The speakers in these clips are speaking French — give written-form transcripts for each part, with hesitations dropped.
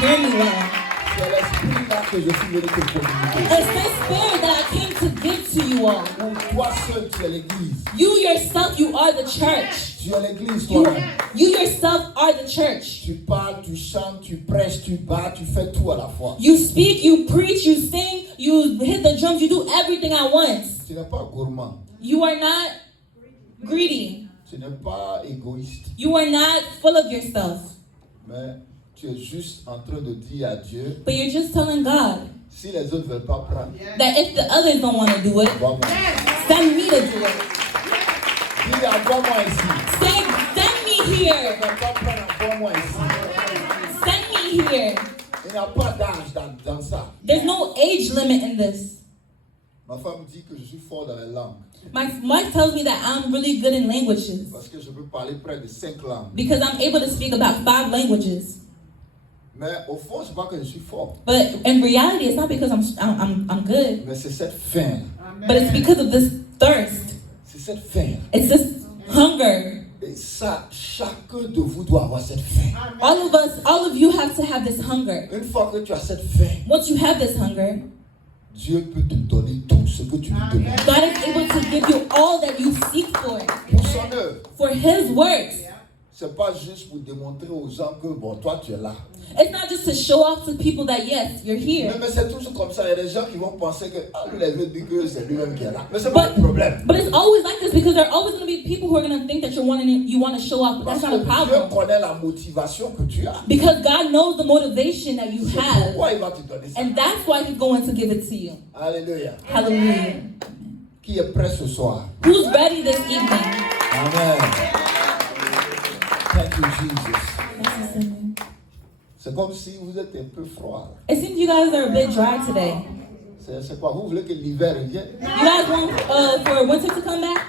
hear me well. C'est l'esprit-là que je suis venu te communiquer. It's this spirit that I came to give to you all. Toi seul, tu es l'église. You yourself, you are the church. Tu es l'église, You, toi-même. you yourself are the church. Tu parles, tu chantes, tu prêches, tu bats, tu fais tout à la fois. You speak, you preach, you sing, you hit the drums, you do everything at once. Tu n'es pas gourmand. You are not greedy. Tu n'es pas égoïste. You are not full of yourself. Mais tu es juste en train de dire à Dieu, But you're just telling God si les autres ne veulent pas prendre, that if the others don't want to do it, envoie-moi. send me to do it. Dis, envoie-moi ici. Send me Si here. tu ne veux pas prendre, envoie-moi ici. Send me here. Il n'y a pas d'âge dans ça. There's no age limit in this. Ma femme dit que je suis fort dans les langues. My wife tells me that I'm really good in languages Parce que je peux parler près de 5 langues. because I'm able to speak about 5 languages. Mais au fond, c'est pas que je suis fort. But in reality, it's not because I'm good, Mais c'est cette faim. but it's because of this thirst. C'est cette faim. It's this hunger. Et ça, chacun de vous doit avoir cette faim. All of you have to have this hunger. Une fois que tu as cette faim, Once you have this hunger, Dieu peut te donner tout ce que tu lui demandes. God is able to give you all that you seek for. Pour son œuvre. For His works. C'est pas juste pour démontrer aux gens que bon, toi tu es là. It's not just to show off to people that yes, you're here. Mais c'est toujours comme ça. Il y a des gens qui vont penser que lui, il veut dire que c'est lui-même qui est là. Mais c'est pas le problème. But it's always like this because there are always going to be people who are going to think that you want to show off, but Parce that's not a que Dieu problem. connaît la motivation que tu as. Because God knows the motivation that you C'est have, pourquoi il va te donner ça. and that's why He's going to give it to you. Alléluia. Hallelujah. Qui est prêt ce soir? Who's ready this evening? Amen. Thank you, Jesus. C'est comme si vous êtes un peu froid. It seems you guys are a bit dry today. C'est quoi? Vous voulez que l'hiver revienne? You guys want for winter to come back?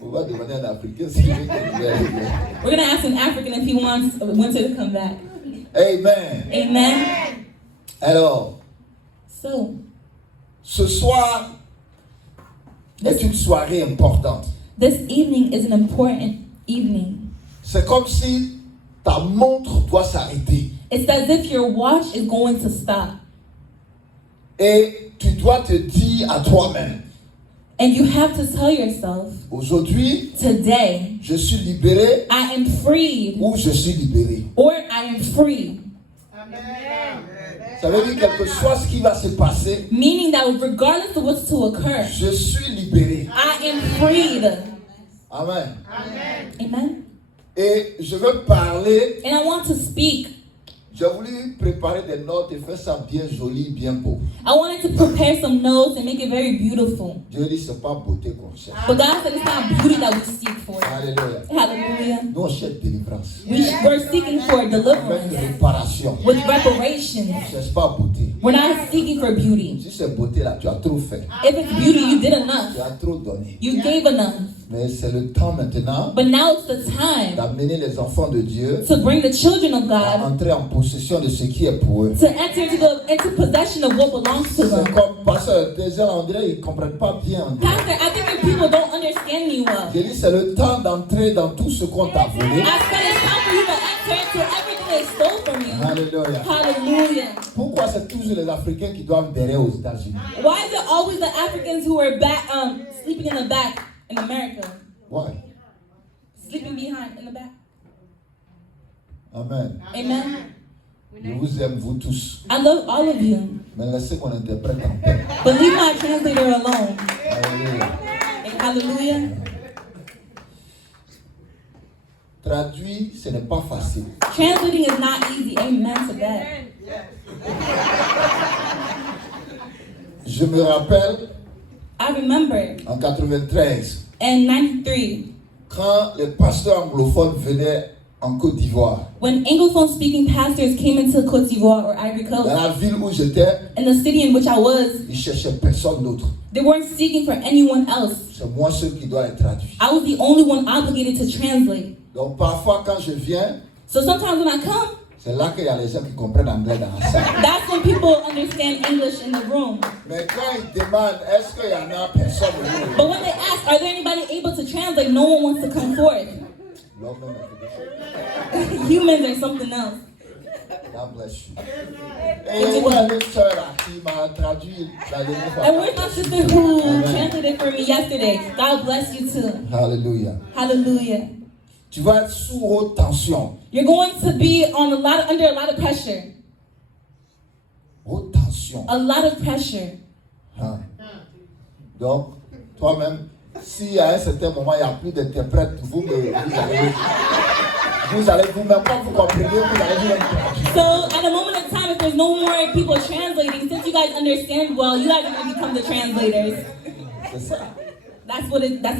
On va demander à un Africain s'il veut que l'hiver revienne. We're going to ask an African if he wants winter to come back. Amen. Amen. Alors, So, ce soir est une soirée importante. this evening is an important evening. C'est comme si ta montre doit s'arrêter. It's as if your watch is going to stop. Et tu dois te dire à toi-même, And you have to tell yourself, aujourd'hui, today, je suis libéré I am freed ou je suis libéré. or I am free. Ça veut dire quelque chose ce qui va se passer. Meaning that regardless of what's to occur, Je suis libéré. I am freed. Amen. Amen. Et je veux parler. And I want to speak. J'ai voulu préparer des notes et faire ça bien joli, bien beau. I wanted to prepare some notes and make it very beautiful. Dieu dit c'est pas beauté qu'on cherche. But God said it's not beauty that we seek for. Alléluia. Hallelujah. Nous on cherche délivrance. We're seeking for Avec deliverance réparation. with reparation. On ne cherche pas beauté. We're not seeking for beauty. Si c'est beauté là, tu as trop fait. If it's beauty, you did enough. Tu as trop donné. You gave enough. Mais c'est le temps maintenant But now it's the time d'amener les enfants de Dieu to bring the children of à God entrer en possession de ce qui est pour eux. to enter into possession of what belongs to C'est them. comme pasteur, des gens, on dirait ils ne comprennent pas bien. Pastor, I think that people don't understand me well. J'ai dit c'est le temps d'entrer dans tout ce qu'on t'a volé. I said it's time for you to enter into everything they stole from you. Alléluia. Hallelujah. Pourquoi c'est toujours les Africains qui doivent derrière aux États-Unis? Why is it always the Africans who are back, sleeping in the back in America? Why? Sleeping behind in the back. Amen. Amen. Je vous aime, vous tous. I love all of you. Mais laissez qu'on interprète en paix. But leave my translator alone. Alléluia. Hallelujah. Traduit, ce n'est pas facile. Translating is not easy. Amen to that. Je me rappelle I remember en 93, in 93, quand les pasteurs anglophones venaient en Côte d'Ivoire, when Anglophone speaking pastors came into Côte d'Ivoire or Ivory dans Coast, la ville où j'étais, in the city in which I was, ils cherchaient personne d'autre. they weren't seeking for anyone else. C'est moi seul qui dois les traduire. I was the only one obligated to translate. Donc parfois quand je viens, So sometimes when I come, c'est là qu'il y a les gens qui comprennent anglais dans la salle. that's when people understand English in the room. Mais quand ils demandent, est-ce qu'il y en a personne au But when they ask, are there anybody able to translate, no one wants to come forth. L'homme même a fait des choses. Humans are something else. God bless you. Et ouais, notre soeur là, qui m'a traduit la dernière fois. And where's my sister who translated for me yesterday? God bless you too. Hallelujah. Hallelujah. Tu vas être sous haute tension. You're going to be under a lot of pressure. Haute tension. A lot of pressure. Hein? Donc, toi-même, si à un certain moment il n'y a plus d'interprète, vous allez vous-même, quand vous comprenez, vous allez vous-même traduire. So at a moment in time, if there's no more people translating, since you guys understand well, you guys are going to become the translators. C'est ça. That's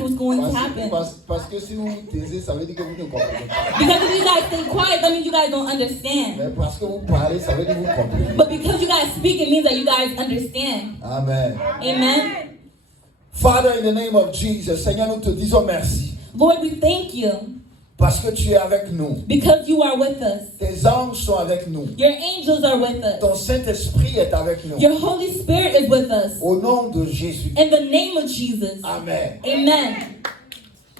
what's going to happen. Parce que si vous vous taisez, ça veut dire que vous ne comprenez pas. Because if you guys stay quiet, that means you guys don't understand. Mais parce que vous parlez, ça veut dire que vous comprenez. But because you guys speak, it means that you guys understand. Amen. Amen. Father, in the name of Jesus, Seigneur, nous te disons merci. Lord, we thank you Parce que tu es avec nous. because you are with us. Tes anges sont avec nous. Your angels are with us. Ton Saint-Esprit est avec nous. Your Holy Spirit is with us. Au nom de Jésus. In the name of Jesus. Amen. Amen.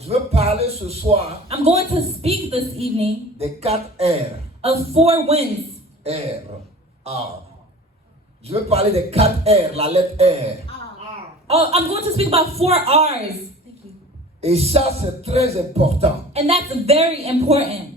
Je veux parler ce soir I'm going to speak this evening des 4 R. of 4 winds. R. R. Je veux parler des 4 R, la lettre R. Oh, I'm going to speak about 4 R's. Et ça, c'est très important. And that's very important.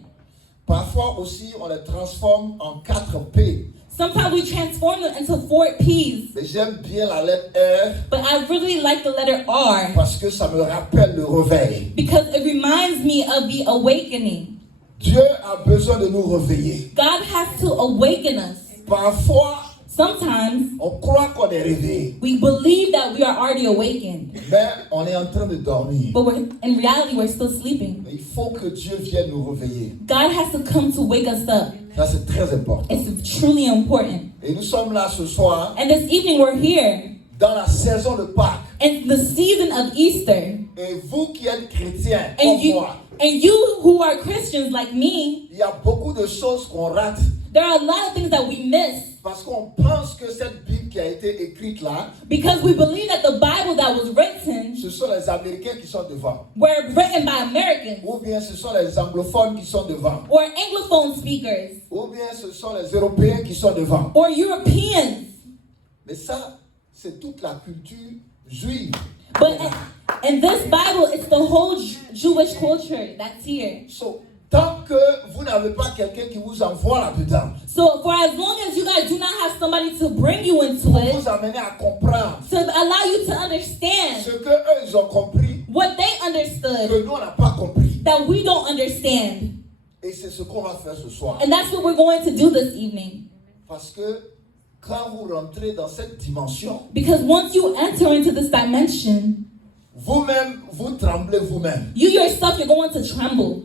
Parfois aussi, on les transforme en 4 P. Sometimes we transform them into 4 P's. Mais j'aime bien la lettre R But I really like the letter R parce que ça me rappelle le réveil. because it reminds me of the awakening. Dieu a besoin de nous réveiller. God has to awaken us. Parfois, Sometimes on croit qu'on est réveillé, we believe that we are already awakened, mais on est en train de dormir. but in reality we're still sleeping. Mais il faut que Dieu vienne nous réveiller. God has to come to wake us up. Ça, c'est très important. It's truly important. Et nous sommes là ce soir And this evening we're here dans la saison de Pâques. in the season of Easter. Et vous qui êtes chrétiens And comme moi, you who are Christians like me, il y a beaucoup de choses qu'on rate there are a lot of things that we miss parce qu'on pense que cette Bible qui a été écrite là, because we believe that the Bible that was written ce sont les Américains qui sont devant. were written by Americans Ou bien ce sont les anglophones qui sont devant. or Anglophone speakers Ou bien ce sont les Européens qui sont devant. or Europeans. Mais ça, c'est toute la culture juive. But in this Bible, it's the whole Jewish culture that's here. So, tant que vous n'avez pas quelqu'un qui vous envoie là-dedans, So for as long as you guys do not have somebody to bring you into pour it, vous amener à comprendre to allow you to understand ce que eux ils ont compris, what they understood que nous on n'a pas compris. that we don't understand. Et c'est ce qu'on va faire ce soir. And that's what we're going to do this evening. Parce que quand vous rentrez dans cette dimension, Because once you enter into this dimension, vous-même, vous tremblez vous-même. you yourself, you're going to tremble.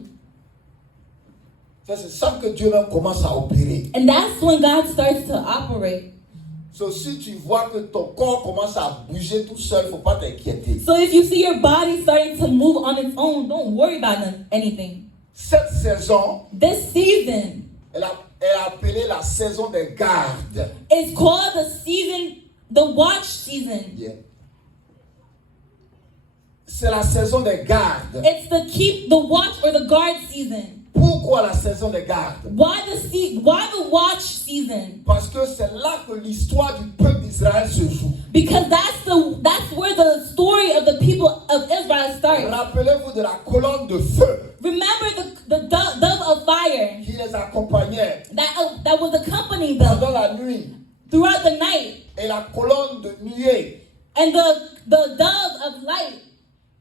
Ça, c'est ça que Dieu même commence à opérer. And that's when God starts to operate. So, si tu vois que ton corps commence à bouger tout seul, il ne faut pas t'inquiéter. So if you see your body starting to move on its own, don't worry about anything. Cette saison, This season elle est appelée la saison des gardes. is called the watch season. Yeah. C'est la saison des gardes. It's the watch or the guard season. Pourquoi la saison des gardes? Why the watch season? Parce que c'est là que l'histoire du peuple d'Israël se joue. Because that's where the story of the people of Israel starts. Rappelez-vous de la colonne de feu Remember the dove of fire qui les accompagnait that was accompanying them pendant la nuit throughout the night, et la colonne de nuée and the dove of light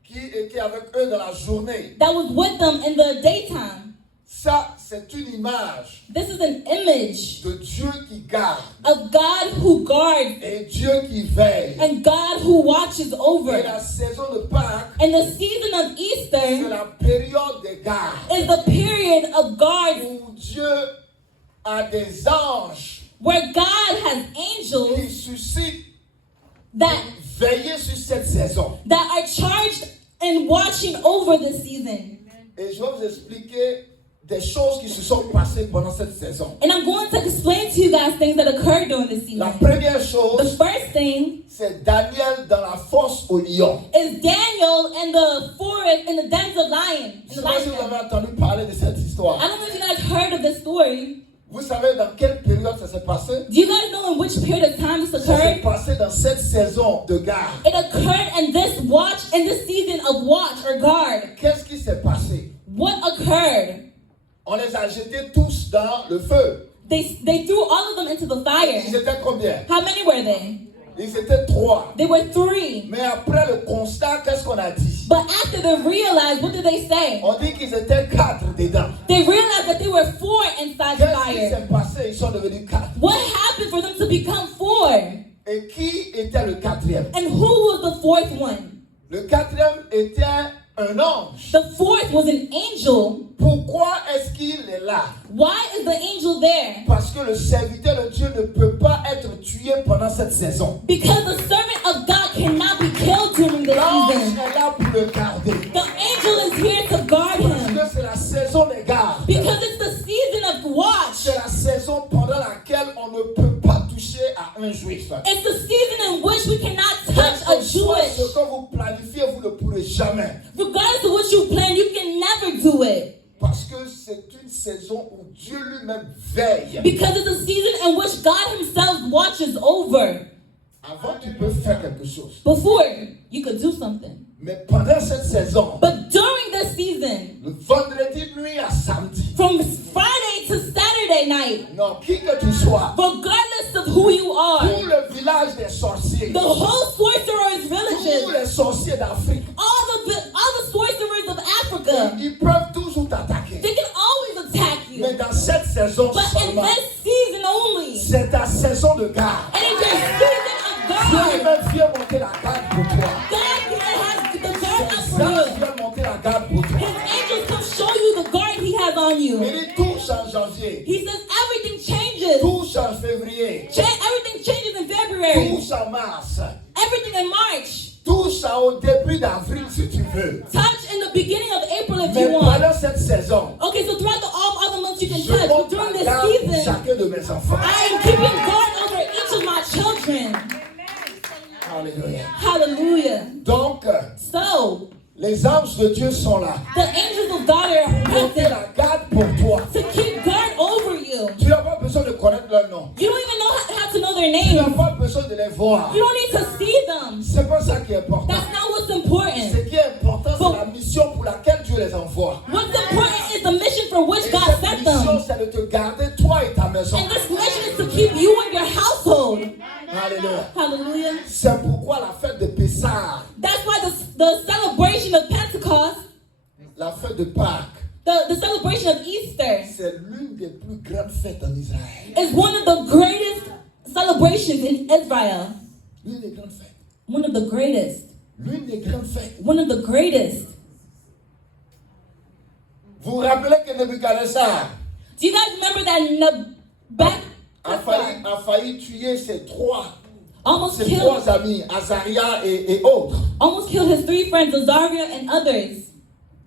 qui était avec eux dans la journée. that was with them in the daytime. Ça, c'est une image This is an image de Dieu qui garde of God who guards et Dieu qui veille. and God who watches Et over. la saison de Pâques, And the season of c'est Easter la période des gardes is the period of guards où Dieu a des anges where God has qui angels suscitent that veiller sur cette saison. are charged in watching over the season. Et je vais vous expliquer des choses qui se sont passées pendant cette saison. And I'm going to explain to you guys things that occurred during the La season. première The chose, first thing c'est Daniel dans la fosse au lion. is Daniel in the forest in the dens of lions. Je ne sais pas si vous avez entendu parler de cette histoire. I don't know if you guys heard of this story, Vous savez dans quelle période ça s'est passé? Do you guys know in which period of time this Ça s'est occurred? passé dans cette saison de garde. It occurred in this season of watch or guard. Qu'est-ce qui s'est passé? What occurred? On les a jetés tous dans le feu. They threw all of them into the Ils fire. étaient combien? How many were they? Ils étaient 3. They were 3. Mais après le constat, qu'est-ce qu'on a dit? But after they realized, what did they say? On dit qu'ils étaient 4 dedans. They realized that they were 4 inside the Qu'est-ce qui fire. s'est passé? Ils sont devenus 4. What happened for them to become 4? Et qui était le 4e? And who was the 4th one? Le 4e était un ange. The 4th was an angel. Pourquoi est-ce qu'il est là? Why is the angel there? Parce que le serviteur de Dieu ne peut pas être tué pendant cette saison. Because the servant of God cannot be killed during the L'ange season. est là pour le garder. The angel is here to guard Parce him. que c'est la saison des gardes. Because it's the season of watch. C'est la saison pendant laquelle on ne peut pas toucher à un juif. It's the season in which we cannot touch a Quel que soit ce Jewish. que vous planifiez, vous ne pourrez jamais. Regardless of what you plan, you can never do it. Parce que c'est une saison où Dieu lui-même veille. Because it's a season in which God himself watches over. Avant, tu peux faire quelque chose. Before, you could do something. Mais pendant cette saison, But during this season, le vendredi nuit à samedi, from Friday to Saturday night, non, qui que tu sois, regardless of who you are, tout le village des sorciers, the whole sorcerers' tous villages, les sorciers d'Afrique, all the sorcerers of Africa, ils peuvent toujours t'attaquer. they can always attack you. Mais dans cette saison But in seulement, this season only, c'est ta saison de garde. and it's your season of Dieu God, lui-même vient monter la garde pour toi. God has the guard up Ses for anges you. viennent monter la garde pour toi. His angels come show you the guard he has on Il you. dit touche en janvier, He says everything changes. touche en février, Everything changes in February. touche en mars, Everything in March. touche au début d'avril si tu veux. Touch in the beginning of April if Mais you want. pendant cette saison, Okay, so throughout all other months you can je touch, but monte during la this garde pour season, chacun de mes enfants. I am keeping guard over each of my children. Alléluia. Hallelujah. Donc, So, les anges de Dieu sont là. the angels of God are Monter present la garde pour toi. to keep guard over you. Tu n'as pas besoin de connaître leur nom. You don't even know how to know their Tu n'as names. pas besoin de les voir. You don't need to see them. C'est pas ça qui est important. That's not what's Ce important. qui est important, c'est la mission pour laquelle Dieu les envoie. What's important is the mission for which Et God cette sent mission, them. c'est de te garder toi et ta maison. And this mission is to keep you and your household. Alléluia. Hallelujah. C'est pourquoi la fête de Pessah, That's why the celebration of Pentecost, la fête de Pâques, the celebration of Easter, c'est l'une des plus grandes fêtes en Israël. is one of the greatest celebrations in Israel. L'une des grandes fêtes. One of the greatest. L'une des grandes fêtes. One of the greatest. Vous vous rappelez que Nebuchadnezzar Do you guys remember that a failli tuer ses trois amis, Azaria et autres. almost killed his 3 friends, Azariah and others.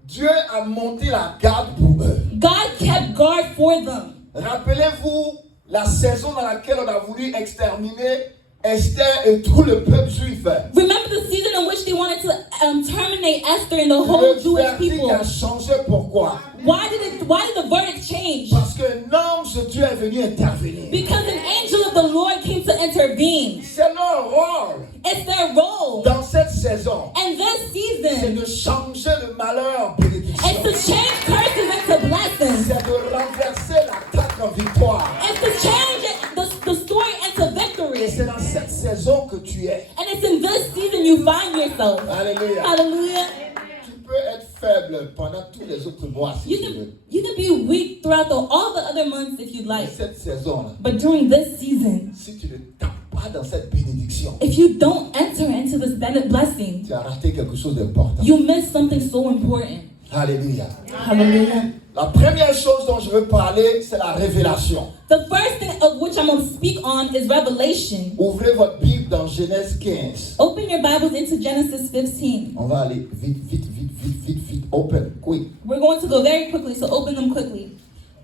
Dieu a monté la garde pour eux. God kept guard for them. Rappelez-vous la saison dans laquelle on a voulu exterminer Esther et tout le peuple juif. Remember the season in which they wanted to terminate Esther and the whole Le Jewish verdict people. a changé. Pourquoi? Why did the verdict change? Parce qu'un ange de Dieu est venu intervenir. Because an angel of the Lord came to intervene. C'est leur rôle It's their role. dans cette saison. And this C'est season, de changer le malheur en bénédiction. it's to change curses into blessings. C'est de renverser l'attaque en victoire. It's to change the story into Et victory. c'est dans cette saison que tu es. And it's in this season you find yourself. Alléluia. Hallelujah. Tu peux être faible pendant tous les autres mois si tu veux. You can be weak throughout all the other months if you'd Mais like. cette saison-là, But during this season, si tu ne tapes pas dans cette bénédiction, if you don't enter into this blessing, tu as raté quelque chose d'important. you miss something so important. Alléluia. Hallelujah. La première chose dont je veux parler, c'est la révélation. The first thing of which I'm going to speak on is revelation. Ouvrez votre Bible dans Genèse 15. Open your Bibles into Genesis 15. On va aller vite. Open, quick. We're going to go very quickly, so open them quickly.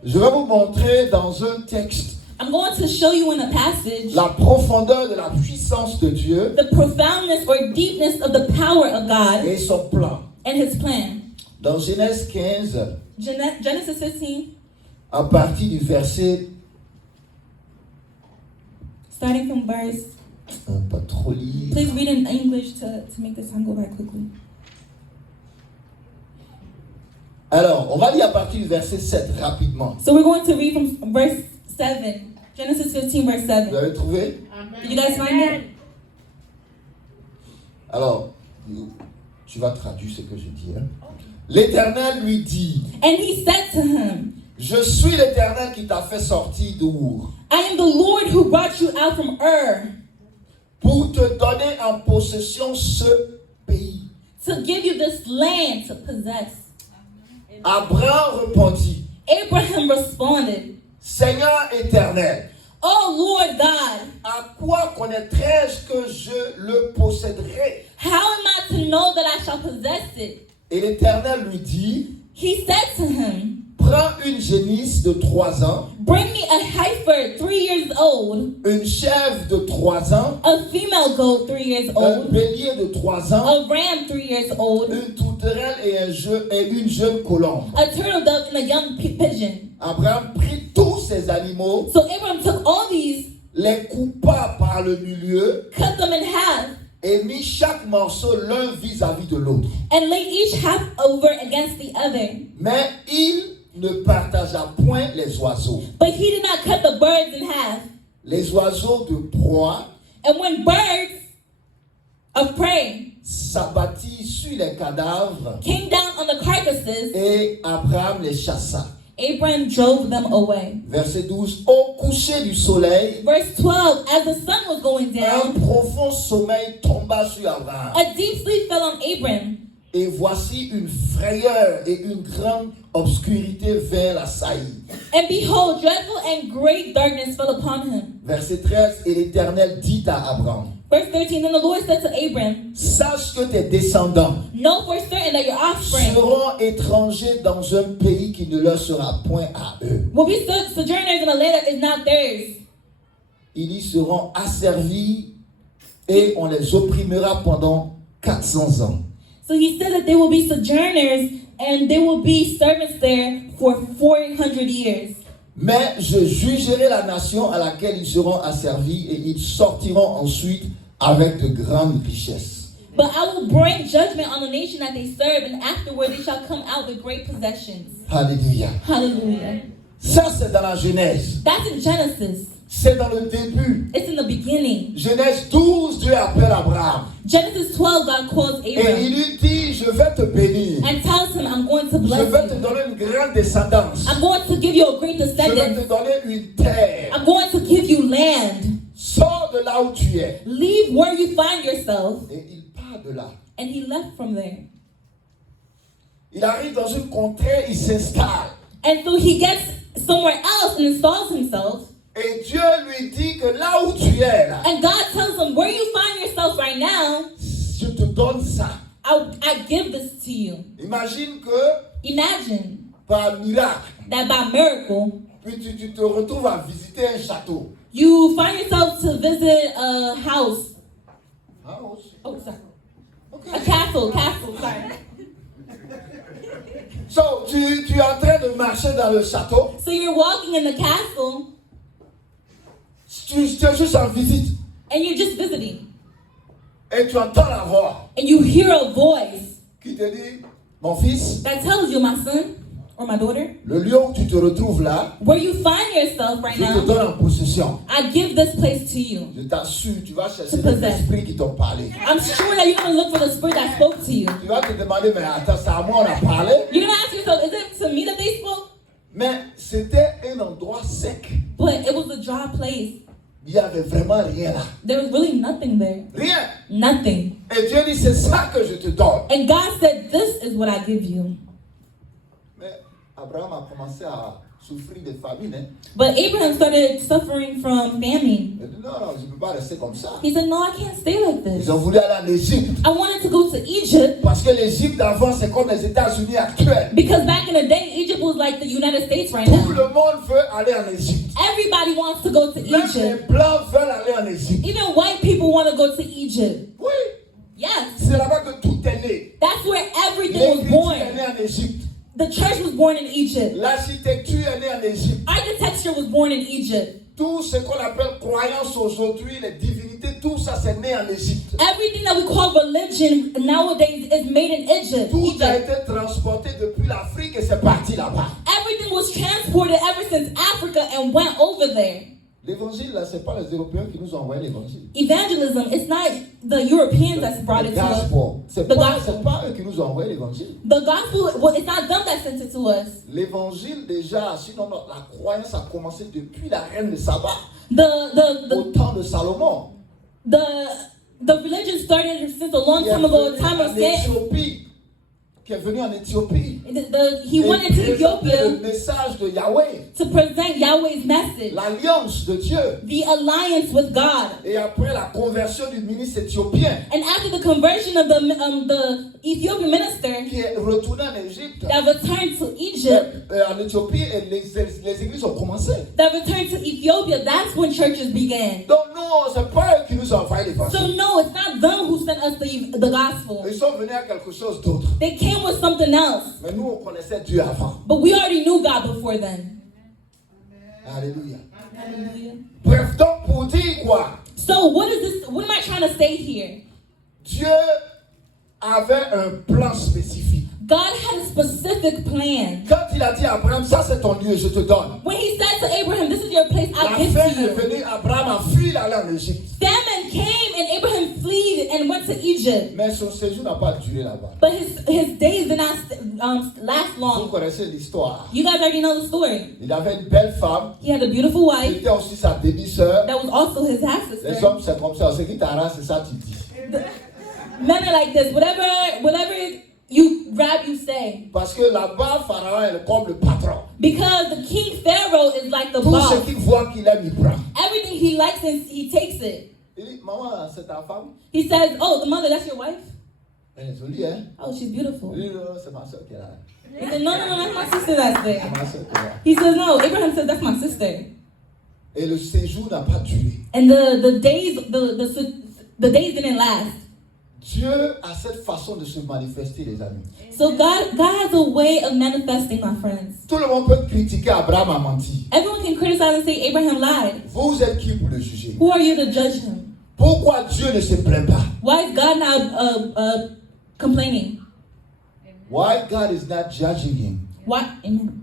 Je vais vous montrer dans un texte I'm going to show you in a passage la profondeur de la puissance de Dieu the profoundness or deepness of the power of God et son plan. and His plan. Dans Genèse 15, Genesis 15, à partir du verset Starting from verse. Pas trop lire. Please read in English to make this time go by quickly. Alors, on va lire à partir du verset 7 rapidement. So we're going to read from verse 7. Genesis 15, verse Vous 7. avez trouvé? Did you guys find it? Alors, tu vas traduire ce que je dis. Hein? L'Éternel lui dit, And he said to him, je suis l'Éternel qui t'a fait sortir d'Our I am the Lord who brought you out from Ur pour te donner en possession ce pays. to give you this land to possess. Abraham répondit, Abraham responded, Seigneur éternel, Oh Lord God, à quoi connaîtrai-je que je le posséderai? how am I to know that I shall possess it? Et l'Éternel lui dit, He said to him, prends une génisse de 3 ans, Bring me a heifer 3 years old, une chèvre de 3 ans, a female goat 3 years un old, bélier de 3 ans, a ram 3 years old, une tourterelle et une jeune colombe. a turtle dove, and a young pigeon. Abraham prit tous ces animaux, So Abraham took all these, les coupa par le milieu cut them in half, et mit chaque morceau l'un vis-à-vis de l'autre. and laid each half over against the other. Mais il ne partagea point les oiseaux. But he did not cut the birds in half. Les oiseaux de proie And when birds of prey s'abattirent sur les cadavres came down on the carcasses, et Abraham les chassa. Abraham drove them away. Verset 12. Au coucher du soleil, Verse 12, as the sun was going un down, profond sommeil tomba sur Abraham. a deep sleep fell on Abraham. Et voici une frayeur et une grande obscurité vint l'assaillir. And behold, dreadful and great darkness fell upon him. Verset 13. Et l'Éternel dit à Abraham, Verse 13, then the Lord said to Abraham, sache que tes descendants Know for certain that your offspring seront étrangers dans un pays qui ne leur sera point à eux. will be sojourners in a land that is not theirs. Ils y seront asservis et on les opprimera pendant 400 ans. So he said that they will be sojourners and they will be servants there for 400 years. Mais je jugerai la nation à laquelle ils seront asservis et ils sortiront ensuite avec de grandes richesses. But I will bring judgment on the nation that they serve, and afterward they shall come out with great possessions. Alléluia. Hallelujah. Ça, c'est dans la Genèse. That's in Genesis. C'est dans le début. It's in the beginning. Genèse 12, Dieu appelle Abraham. Genesis 12, God calls Et il Abraham lui dit, je vais te bénir. and tells him, I'm going to Je bless vais te you. donner une grande descendance. I'm going to give you a great Je vais te descendant. donner une terre. I'm going to give you land. Sors de là où tu es. Leave where you find yourself. Et il part de là. And he left from there. Il arrive dans une contrée, il s'installe. And so he gets somewhere else and installs himself. Et Dieu lui dit que là où tu es, là, And God tells him, where you find yourself right now, je te donne ça. I give this to you. Imagine que Imagine par miracle, that by miracle, puis tu te retrouves à visiter un château. you find yourself to visit a house. House. Oh, sorry. Okay. A castle, sorry. So, tu es en train de marcher dans le château. So you're walking in the castle Tu es juste en visite. and you're just visiting. Et tu entends la voix And you hear a voice qui te dit, mon fils, that tells you, my son or my daughter, le lieu où tu te retrouves là, where you find yourself right je te now, donne en possession. I give this place to you. Je t'assure, tu vas chercher To des possess. esprits qui t'ont parlé. I'm sure that you're going to look for the spirit that spoke to you. Tu vas te demander, mais attends, c'est à moi on a parlé. You're going to ask yourself, is it to me that they spoke? Mais c'était un endroit sec. But it was a dry place. Il n'y avait vraiment rien là. There was really nothing there. Rien. Nothing. Et Dieu dit, c'est ça que je te donne. And God said, this is what I give you. Mais Abraham a commencé à souffrir de famine. Hein. But Abraham started suffering from famine. Il a dit, non, je ne peux pas rester comme ça. He said, no, I can't stay like this. Ils ont voulu aller en Égypte. I wanted to go to Egypt Parce que l'Égypte d'avant, c'est comme les États-Unis actuels. because back in the day, Egypt was like the United States right Tout now. le monde veut aller en Égypte. Everybody wants to go to Même les Egypt. Blancs veulent aller en Égypte. Even white people want to go to Egypt. Oui, Yes, c'est là-bas que tout est né. that's where everything was L'écriture est born. née en Égypte. The church was born in Egypt. L'architecture est née en Égypte. Architecture was born in Egypt. Tout ce qu'on appelle croyance aujourd'hui, les divinités, tout ça c'est né en Égypte. Everything that we call religion nowadays is made in Egypt. Tout a été transporté depuis l'Afrique et c'est parti là-bas. Everything was transported ever since Africa and went over there. L'évangile, là, ce n'est pas les Européens qui nous ont envoyé l'évangile. Evangelism, it's not the Europeans that's brought it to us. C'est The pas, gospel. c'est pas eux qui nous ont envoyé l'évangile. The gospel, well, it's not them that sent it to us. L'évangile, déjà, sinon la croyance a commencé depuis la reine de Saba, The au temps de Salomon. religion started since a long Qui est time ago, venu time of en Samuel. Éthiopie, qui est venu en Éthiopie. He went into Et Ethiopia le message de Yahweh, to present Yahweh's message, l'alliance de Dieu. the alliance with God. Et après la conversion du ministre éthiopien, And after the conversion of the Ethiopian minister qui est retourné en Égypte, that returned to Egypt, en Éthiopie, et les églises ont commencé. that returned to Ethiopia, that's when churches began. Donc non, c'est pas eux qui nous ont envoyé So l'évangile. no, it's not them who sent us the gospel. Ils sont venus à quelque chose d'autre. They came with something else. Mais nous, on connaissait Dieu avant. But we already knew God before then. Alléluia. Hallelujah. Bref, donc pour dire quoi? So what is this? What am I trying to say here? Dieu avait un plan spécifique. God had a specific plan. Quand il a dit à Abraham, ça c'est ton lieu, je te donne. When he said to Abraham, this is your place, La I'll give faim to est you. venue, Abraham a fui d'aller en Égypte. Famine came and Abraham fled and went to Egypt. Mais son séjour n'a pas duré là-bas. But his days did not last Vous long. connaissez l'histoire. You guys already know the story. Il avait une belle femme, He had a beautiful qui wife était aussi sa demi-sœur. that was also his half Les sister. hommes, c'est comme ça. Ce qui t'arrange, c'est ça, tu dis. Men are like this. Whatever you grab, you say. Parce que là-bas, Pharaon est comme le patron. Because the king Pharaoh is like the Tout ce boss. qu'il voit qu'il aime, il prend. Everything he likes, and he takes it. Il dit, maman, c'est ta femme? He says, "Oh, the mother, that's your wife? Elle est jolie, hein? Oh, she's beautiful." Il dit, non, c'est ma soeur qui est là. He said, "No, that's my sister that's C'est there." ma soeur qui est là. He says, "No." Abraham says, "That's my sister." Et le séjour n'a pas duré. And the days didn't last. Dieu a cette façon de se manifester, les amis. So God has a way of manifesting, my friends. Tout le monde peut critiquer Abraham a menti. Everyone can criticize and say Abraham lied. Vous êtes qui pour le juger? Who are you to judge him? Pourquoi Dieu ne se plaint pas? Why is God now complaining? Why God is not judging him? Why? Amen.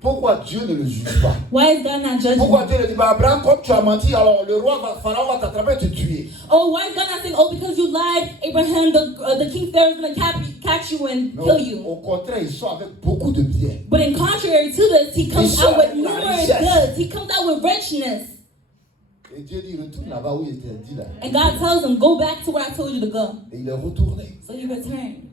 Pourquoi Dieu ne le juge pas? Why is God not judging Pourquoi him? Dieu ne dit pas, Abraham, comme tu as menti, alors le roi Pharaon va t'attraper et te tuer? Oh, why is God not saying, "Oh, because you lied, Abraham, the king Pharaoh is going to catch you and Non, kill you"? au contraire, ils sont avec beaucoup de biens. But in contrary to this, he comes Ils sont out with avec la numerous richesse. goods. He comes out with richness. Et Dieu dit, retourne là-bas où il était dit là. And God tells him, "Go back to where I told you to go." Et il est retourné. So he returned.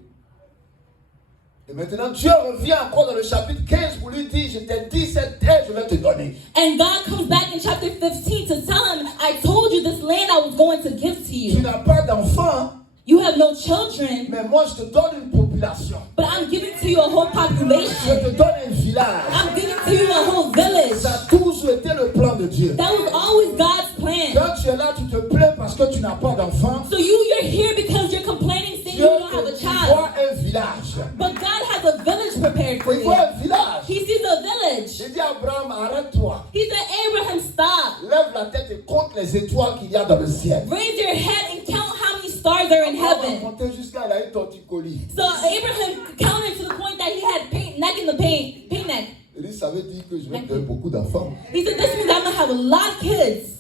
Et maintenant, Dieu revient encore dans le chapitre 15 pour lui dire, je t'ai dit cette terre, je vais te donner. And God comes back in chapter 15 to tell him, "I told you this land I was going to give to Tu you. n'as pas d'enfant, You have no children, mais moi je te donne une population. but I'm giving to you a whole Je population. te donne un village. I'm giving to you a whole village." Ça a toujours été le plan de Dieu. That was always God's plan. Quand tu es là, tu te plains parce que tu n'as pas d'enfant. So you're here because you're complaining, saying Dieu you don't have a te child. voit un village. But God has a village prepared for Il you. voit un village. He sees a village. J'ai dit à Abraham, arrête-toi. He said, "Abraham, stop. Lève la tête et compte les étoiles qu'il y a dans le ciel. Raise your head and count how many stars are in On va heaven." compter jusqu'à la torticolis. So Abraham counted to the point that he had neck in the paint neck. Il dit, ça veut dire que je vais te donner beaucoup d'enfants. He said, "This means I'm gonna have a lot of kids."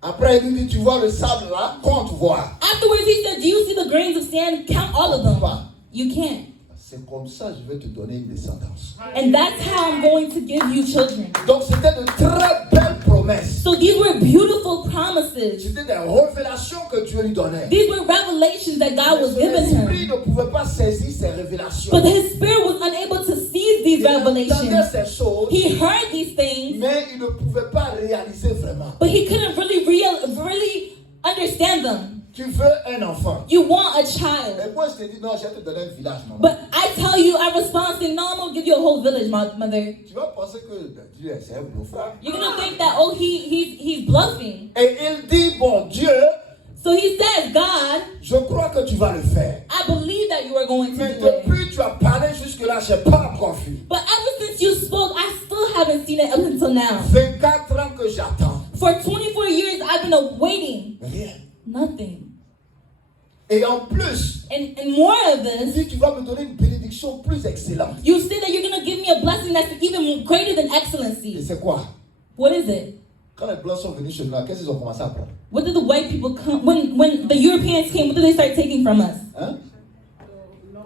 Après, il lui dit, tu vois le sable là, compte voir. Afterwards, he said, "Do you see the grains of sand? Count all of them." Pas. You can't. C'est comme ça que je vais te donner une descendance. And that's how I'm going to give you children. Donc c'était de très belles promesses. So these were beautiful promises. C'était des révélations que Dieu lui donnait. These were revelations that God was Son giving esprit him. ne pouvait pas saisir ces révélations. But his spirit was unable to seize these Il entendait revelations. ces choses, He heard these things, mais il ne pouvait pas réaliser vraiment. but he couldn't really understand them. Tu veux un enfant. You want a child. Et moi je te dis, non, je vais te donner un village, maman. But I tell you, I respond saying, "No, I'm going to give you a whole village, mother." Tu vas penser que Dieu c'est un bluffeur. You're going to think that, oh, he's bluffing. Et il dit, bon Dieu, So he says, "God, je crois que tu vas le faire. I believe that you are going to Mais do it. depuis tu as parlé jusque-là, je n'ai pas encore vu. But ever since you spoke, I still haven't seen it up until now. 24 ans que j'attends. For 24 years, I've been awaiting Rien. nothing. Et en plus, And more of il this, dit, tu vas me donner une bénédiction plus excellente. you say that you're going to give me a blessing that's even greater than Et excellency. c'est quoi? What is it? Quand les Blancs sont venus chez nous, qu'est-ce qu'ils ont commencé à prendre? What did the white people come, when the Europeans came, what did they start taking from us? Hein?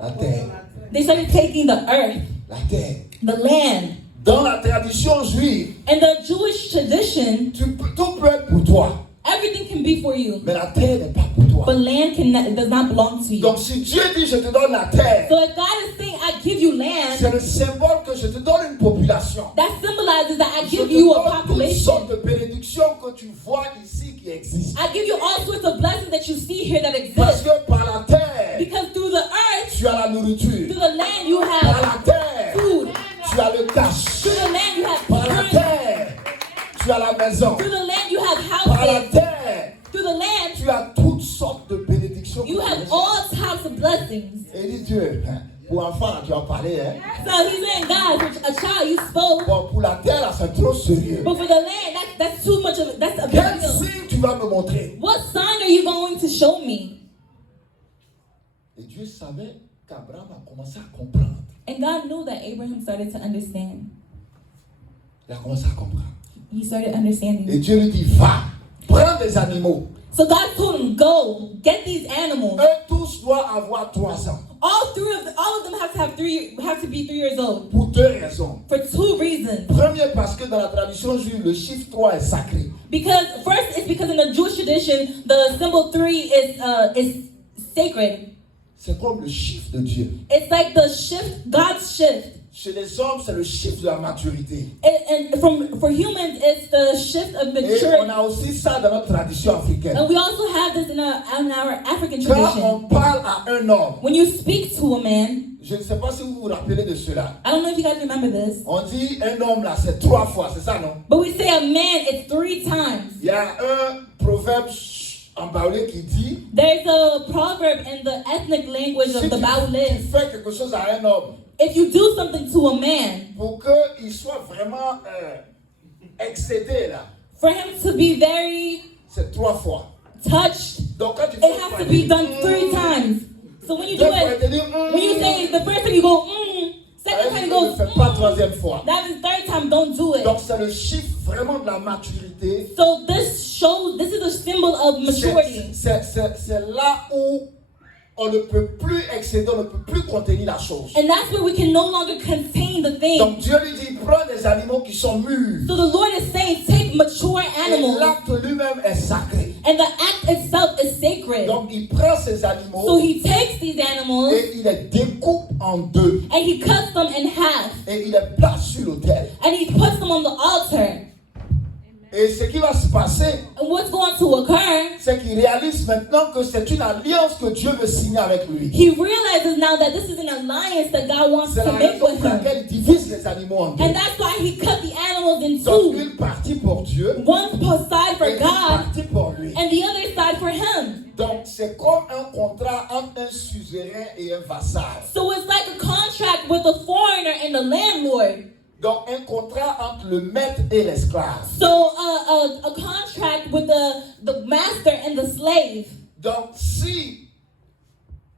La terre. They started taking the earth, La terre. the land. Dans la tradition juive, And the Jewish tradition, tout peut être pour toi. everything can be for you, Mais la terre n'est pas pour toi. but land does not belong to you. Donc si Dieu dit je te donne la terre, So if God is saying, I give you land, c'est le symbole que je te donne une population. that symbolizes that I Je give te you a donne toutes population. sortes de bénédictions que tu vois ici qui existent. I give you all sorts of blessings that you see here that Parce exist. que par la terre, Because through the earth, tu as la nourriture. through the land, you Par have la terre, food. tu as le cash. Through the land, you have Par la currency. terre, tu as la maison. Through the land, you have Par la houses. terre, Through the land, tu as toutes sortes de bénédictions. you have all types of blessings. Et dit Dieu, pour enfant, là, tu as parlé, hein? So he's saying, God, for a child, you spoke. Bon, pour la terre, là, c'est trop sérieux. But for the land, that's too much of that's a big Quel deal. signe tu vas me montrer? What sign are you going to show me? Et Dieu savait qu'Abraham a commencé à comprendre. And God knew that Abraham started to understand. Il a commencé à comprendre. He started understanding. Et Dieu lui dit, va, prends des animaux. So God told him, go, get these animals. Eux tous doivent avoir 3 ans. All of them have to be 3 years old. Pour 2 raisons. For 2 reasons. Premier, parce que dans la tradition juive, le chiffre 3 est sacré. Because first, it's because in the Jewish tradition, the symbol 3 is sacred. C'est comme le chiffre de Dieu. It's like the shift, God's shift. Chez les hommes, c'est le chiffre de la maturité. And for humans, it's the shift of Et maturity. on a aussi ça dans notre tradition africaine. And we also have this in our African Quand tradition. on parle à un homme, When you speak to a man, je ne sais pas si vous vous rappelez de cela. I don't know if you guys remember this, On dit un homme là, c'est 3 fois, c'est ça non? but we say a man, it's 3 times. Il y a un proverbe en baoulé qui dit, There's a proverb in the ethnic language si of the tu Baoulés. fais quelque chose à un homme, If you do something to a man, pour qu'il soit vraiment excédé là, for him to be very c'est 3 fois. touched, Donc quand tu it has to be done 3 times. So when you do it, when you say the first time you go, second time you ne go, fais pas 3e fois. that is 3rd time, don't do it. Donc c'est le chiffre vraiment de la maturité. So this is a symbol of maturity. C'est là où on ne peut plus excéder, on ne peut plus contenir la chose. And that's where we can no longer contain the thing. Donc Dieu lui dit, prends des animaux qui sont mûrs. So the Lord is saying, take mature Et animals. l'acte lui-même est sacré. And the act itself is sacred. Donc il prend ces So animaux he takes these animals et il les découpe en 2. and he cuts them in half. Et il les place sur l'autel. And he puts them on the altar. Et ce qui va se passer, And what's going to occur, c'est qu'il réalise maintenant que c'est une alliance que Dieu veut signer avec lui. he realizes now that this is an alliance that God wants C'est to la make raison with pour him. laquelle il divise les animaux en 2. And that's why he cut the animals in Donc 2. une partie pour Dieu One side for et une God partie pour lui. and the other side for him. Donc c'est comme un contrat entre un suzerain et un vassal. So it's like a contract with the foreigner and the landlord. Donc un contrat entre le maître et l'esclave. So a contract with the master and the slave. Donc si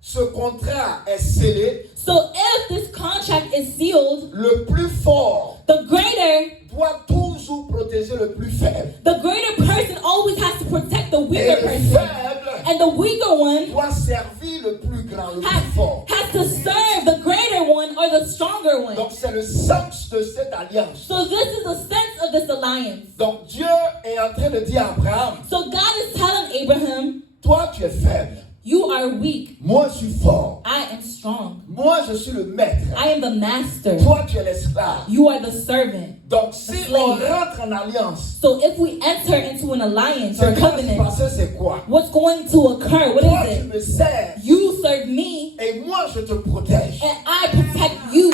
ce contrat est scellé, So if this contract is sealed, le plus fort the greater doit toujours protéger le plus faible. person always has to protect the Et weaker le person. faible And the weaker one doit servir le plus grand, le plus fort. has to serve the greater one or the stronger one. Donc c'est le sens de cette alliance. So this is the sense of this alliance. Donc Dieu est en train de dire à Abraham, So God is telling Abraham, toi tu es faible, you are weak. moi je suis fort. I am strong. Moi je suis le maître. I am the master. Toi tu es l'esclave. You are the servant. Donc si The slave. on rentre en alliance, So if we enter into an alliance ce or qui va se covenant, passer c'est quoi? what's going to occur? What Toi is tu it? me sers You serve me et moi je te protège. and I protect you.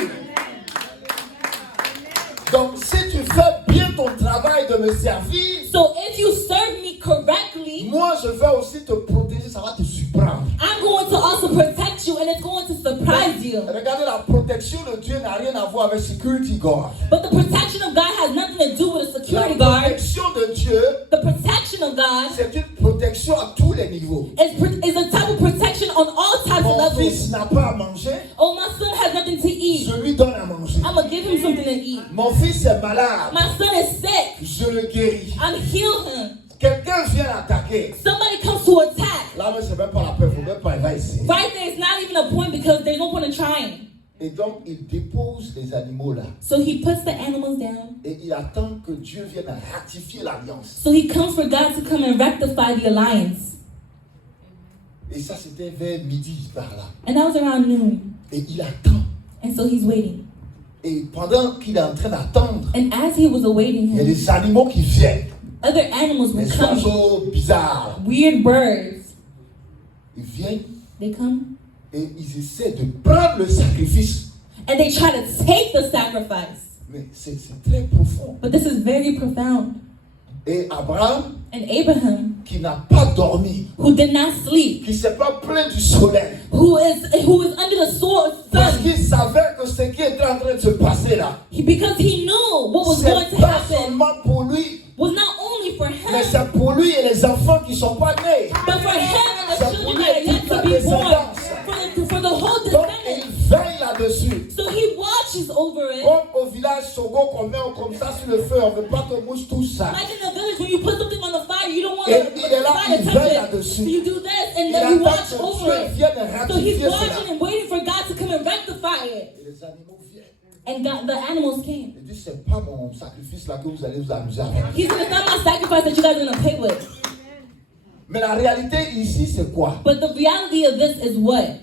Donc si tu fais bien ton travail de me servir, So if you serve me correctly, moi je vais aussi te protéger, ça va te surprendre. I'm going to also protect you and it's going to surprise you. Regardez, la protection de Dieu n'a rien à voir avec security guard. But the protection of God has nothing to do with a La security guard. protection de Dieu The protection of God C'est une protection à tous les niveaux. is a type of protection on all types of Mon levels. fils n'a pas à manger, Oh, my son has nothing to eat. je lui donne à manger. I'm gonna give him something to eat. Mon fils est malade, My son is sick. je le guéris. I'm heal him. Quelqu'un vient l'attaquer. Somebody comes to attack. Là, mais c'est même pas la peur, faut même pas, il va essayer. Right there, it's not even a point because there's no point in trying. Et donc, il dépose les animaux là. So he puts the animals down. Et il attend que Dieu vienne à ratifier l'alliance. So he comes for God to come and rectify the alliance. Et ça, c'était vers midi par là. And that was around noon. Et il attend. And so he's waiting. Et pendant qu'il est en train d'attendre, And as he was awaiting il y a him, des animaux qui viennent. other animals would Des come. oiseaux bizarres. Weird birds. Ils viennent They come. et ils essaient de prendre le sacrifice. And they try to take the sacrifice. Mais c'est très profond. But this is very profound. Et Abraham, And Abraham, qui n'a pas dormi, who did not sleep, qui ne s'est pas plaint du soleil, who is under the parce sun, qu'il savait que ce qui était en train de se passer là, because he knew what was going c'est to pas happen seulement pour lui, was not only for mais him, c'est pour lui et les enfants qui ne sont pas nés. but for him and the children that are yet to be born, for the whole Donc descendants. il veille là-dessus. So he watches over it. Comme au village Sogo qu'on met comme ça sur le feu, on ne veut pas que mouche tout ça. Like in the village, when you put something on the fire, you don't want Et the il est là, fire il to veille touch it. là-dessus. So you do this, and Il then you attend watch que over Dieu it. vienne So he's ratifier watching cela. and waiting for God to come and rectify it. Et les animaux viennent. And God, the animals came. Il dit, c'est pas mon sacrifice là que vous allez vous amuser avec. He said, it's not my sacrifice that you guys are going to pay with. Mais la réalité ici, c'est quoi? But the reality of this is what?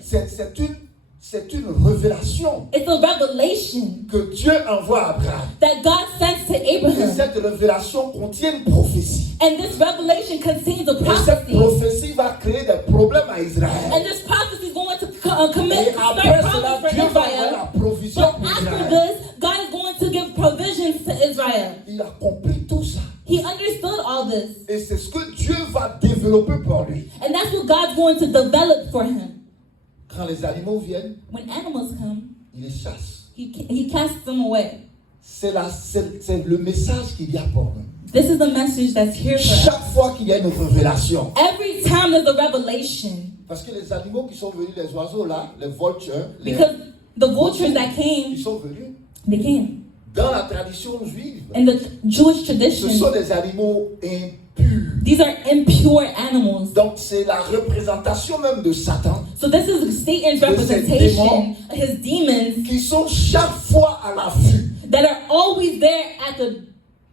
C'est une révélation It's a revelation que Dieu envoie à Abraham. that God sends to Et Abraham. cette révélation contient une prophétie. And this revelation contains a Et cette prophecy. prophétie va créer des problèmes à Israël. And this prophecy is going to Et après start cela, problems for Dieu va envoyer Israel. la provision But pour after Israël. this, God is going to give provisions to Israel. Il a compris tout ça. He understood all this. Et c'est ce que Dieu va développer pour lui. And that's what God's going to develop for him. Quand les animaux viennent, When animals come, il les chasse. he casts them away. C'est le message qu'il y a pour nous. This is the message that's here for us. Chaque fois qu'il y a une révélation, Every time there's a revelation, parce que les animaux qui sont venus, les oiseaux là, les vultures, because the vultures that came, ils sont venus they came. dans la tradition juive. In the Jewish Ce tradition, sont des animaux impurs. these are impure animals. Donc c'est la représentation même de Satan So this is Satan's representation, his demons qui sont chaque fois à l'affût. that are always there at the,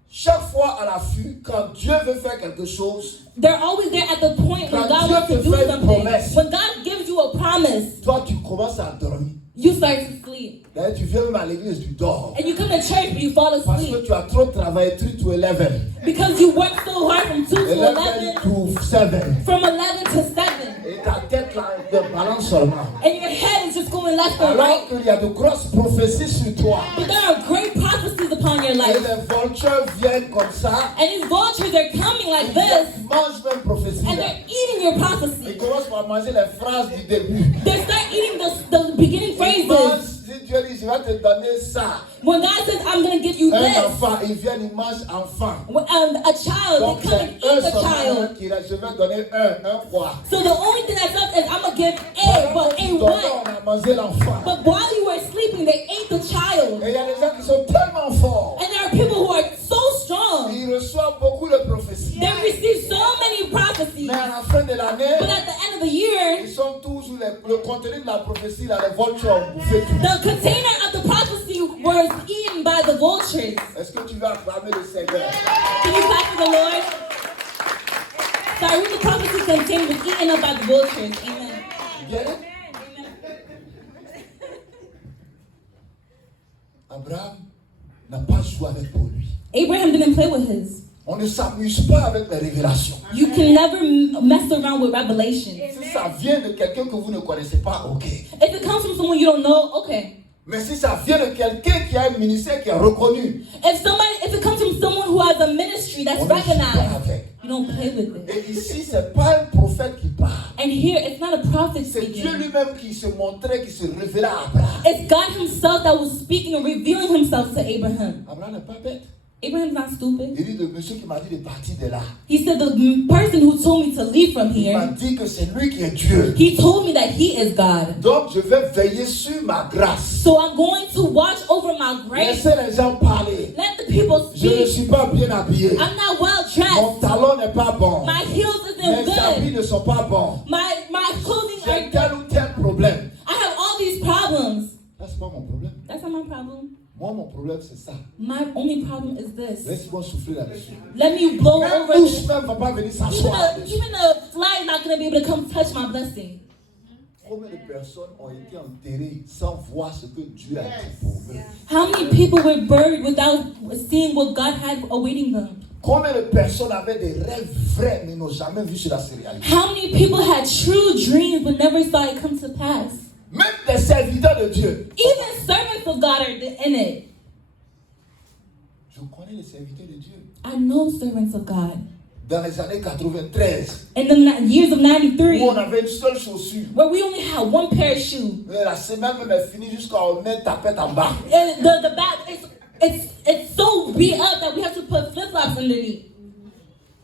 Chaque fois à l'affût, quand Dieu veut faire quelque chose, they're always there at the point when God wants to do something. When God gives you a promise, toi tu commences à dormir. you start to sleep. D'ailleurs, tu viens même à l'église, tu dors. And you come to church, but you fall Parce asleep. que tu as trop travaillé, 3 to 11. Because you work so hard from 2 to 11 11, to 7. from 11 to 7. Et ta tête là, elle te balance seulement. And your head is just going left and Alors right. qu'il y a de grosses prophéties sur toi. But there are great prophecies upon your Et life. les vultures viennent comme ça. And these vultures are coming like this, Ils mangent même prophétie. and they're eating your prophecy. Ils commencent par manger les phrases du début. They start eating the beginning Ils phrases. mangent, si Dieu dit, je vais te donner ça. When God says, I'm going to give you Un this, enfant, ils viennent, ils mangent enfant. a child, Donc they come and c'est un eat the seulement child. qui reste. Je vais donner un roi. So the only thing that's left is, I'm going to give A, Pendant but que A tu dormais, what? on a mangé l'enfant. But while you were sleeping, they ate the child. Et il y a des gens qui sont tellement forts. And there are people who are so strong. Ils reçoivent beaucoup de prophéties. They receive so many prophecies. Mais à la fin de l'année, But at the end of the year, ils sont toujours le contenu de la prophétie, là, les vultures ont bouffé tout. the container of the prophecy was eaten by the vultures. Est-ce que tu vas acclamer le Seigneur? Can you clap for the Lord? Sorry, what the prophecy contained was eaten up by the vultures. Amen. Bien? Abraham n'a pas joué avec pour lui. Abraham didn't play with his. On ne s'amuse pas avec les révélations. You can never mess around with revelation. Si ça vient de quelqu'un que vous ne connaissez pas, ok. If it comes from someone you don't know, okay. Mais si ça vient de quelqu'un qui a un ministère qui est reconnu, If it comes from someone who has a ministry that's on ne joue pas recognized, avec. you don't play with it. Et ici, c'est pas un prophète qui parle. And here, it's not a prophet C'est Dieu speaking. lui-même qui se montrait, qui se révélait à Abraham. It's God himself that was speaking and revealing himself to Abraham. Abraham n'est pas bête. Abraham's not stupid. Il dit le monsieur qui m'a dit de partir de là. He said the person who told me to leave from Il m'a here, dit que c'est lui qui est Dieu. he told me that he is God. Donc je vais veiller sur ma grâce. So I'm going to watch over my grace. Laissez les gens parler. Let the people Je ne speak. suis pas bien habillé. I'm not well Mon dressed. talon n'est pas bon. My heels isn't Mes habits good. ne sont pas bons. My clothing J'ai are tel ou tel problème. I have all these problems. Ça, c'est pas mon problème. That's not my problem. Moi, mon problème, c'est ça. My only problem is this. Laisse-moi souffler là-dessus. Let me blow Même over Bush this. même ne va pas venir Even s'asseoir. even a fly is not going to be able to come touch my blessing. Combien de personnes ont été enterrées sans voir ce que Dieu a dit pour eux? How many people were buried without seeing what God had awaiting them? Combien de personnes avaient des rêves vrais mais n'ont jamais vu cela se réaliser? How many people had true dreams but never saw it come to pass? Même des serviteurs de Dieu. Even servants of God are in it. Je connais les serviteurs de Dieu. I know servants of God. Dans les années 93, In the years of où 93, on avait une seule chaussure. where we only had one pair of shoes. Mais la semaine même est finie jusqu'à on met tapette en bas. And the back, it's so beat up that we have to put flip-flops underneath.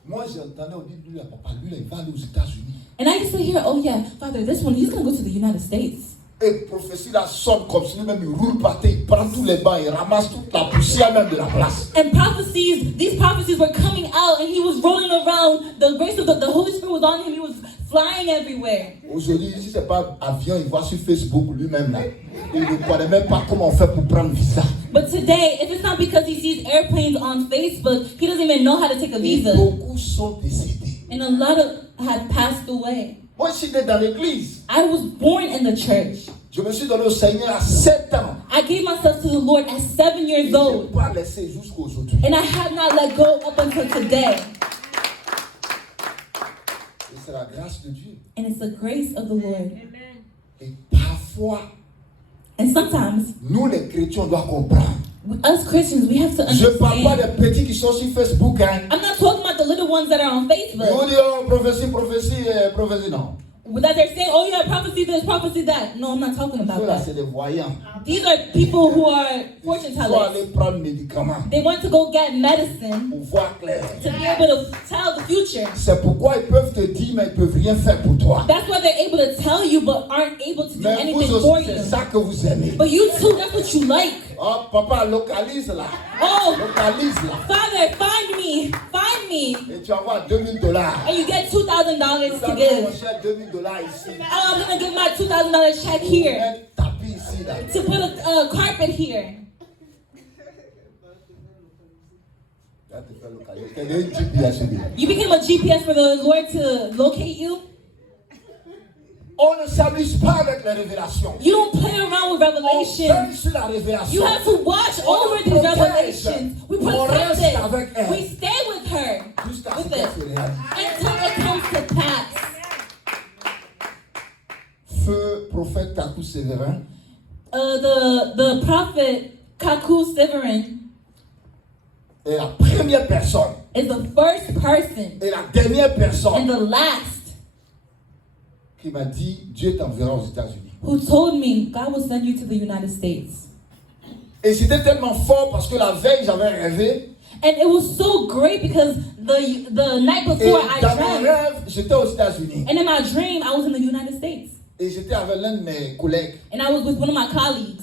Moi, j'entendais, on dit, lui, là, papa, lui, là, il va aller aux États-Unis. And I used to hear, oh yeah, Father, this one, he's going to go to the United States. Et prophétie là sonne comme si lui-même il roule par terre, il prend tous les bancs, il ramasse toute la poussière même de la place. And these prophecies were coming out, and he was rolling around. The grace of the Holy Spirit was on him. He was flying everywhere. Aujourd'hui, si c'est pas avion, il voit sur Facebook lui-même là. Il ne connaît même pas comment on fait pour prendre visa. But today, if it's not because he sees airplanes on Facebook, he doesn't even know how to take a Et visa. beaucoup sont décédés. And a lot of have passed away. Moi, je suis né dans l'église. I was born in the church. Je me suis donné au Seigneur à 7 ans. I gave myself to the Lord at 7 Et years je old. n'ai pas laissé jusqu'à aujourd'hui. And I have not let go up until today. Et c'est la grâce de Dieu. And it's the grace of the Lord. Et parfois, And sometimes, nous les chrétiens, on doit comprendre. us Christians, we have to Je ne parle pas understand. des petits qui sont sur Facebook. Hein. I'm not talking about the little ones that are on Ils vont Facebook. dire, oh, prophétie, prophétie, non. That they're saying, oh yeah, prophecy this, prophecy that. No, I'm not talking about Ceux-là, that. c'est des voyants. These are people who are fortune Ils vont tellers. aller prendre médicaments They want to go get medicine pour voir clair. to be able to tell the future. C'est pourquoi ils peuvent te dire, mais ils ne peuvent rien faire pour toi. That's why they're able to tell you but aren't able to do Mais anything vous for aussi, c'est you. ça que vous aimez. But you too, that's what you like. Oh, papa, localise là. Oh, Localise là. Father, find me, Et tu vas avoir $2000. and you get $2,000 Tu to vas give. mon cher $2000 ici. Oh, I'm gonna give my $2,000 check here Mettre tapis ici là. to put a carpet here. Là, tu fais localiser. Tu as une GPS sur lui. You became a GPS for the Lord to locate you. On ne s'amuse pas avec les révélations. You don't play around with On revelation. veille sur la révélation. You have to watch over these revelations. We protect it. We stay with her, Jusqu'à ce with qu'elle it, se réalise. until it comes to pass. Feu prophète Kakou Sévérin The prophet Kaku Severin est la première personne is the first person et la dernière and personne the last qui m'a dit Dieu t'enverra aux États-Unis. who told me God will send you to the United States. Et c'était tellement fort parce que la veille j'avais rêvé And it was so great because the night et before I dans mon dreamt, rêve j'étais aux États-Unis and in my dream I was in the United States, et j'étais avec l'un de mes collègues. and I was with one of my colleagues.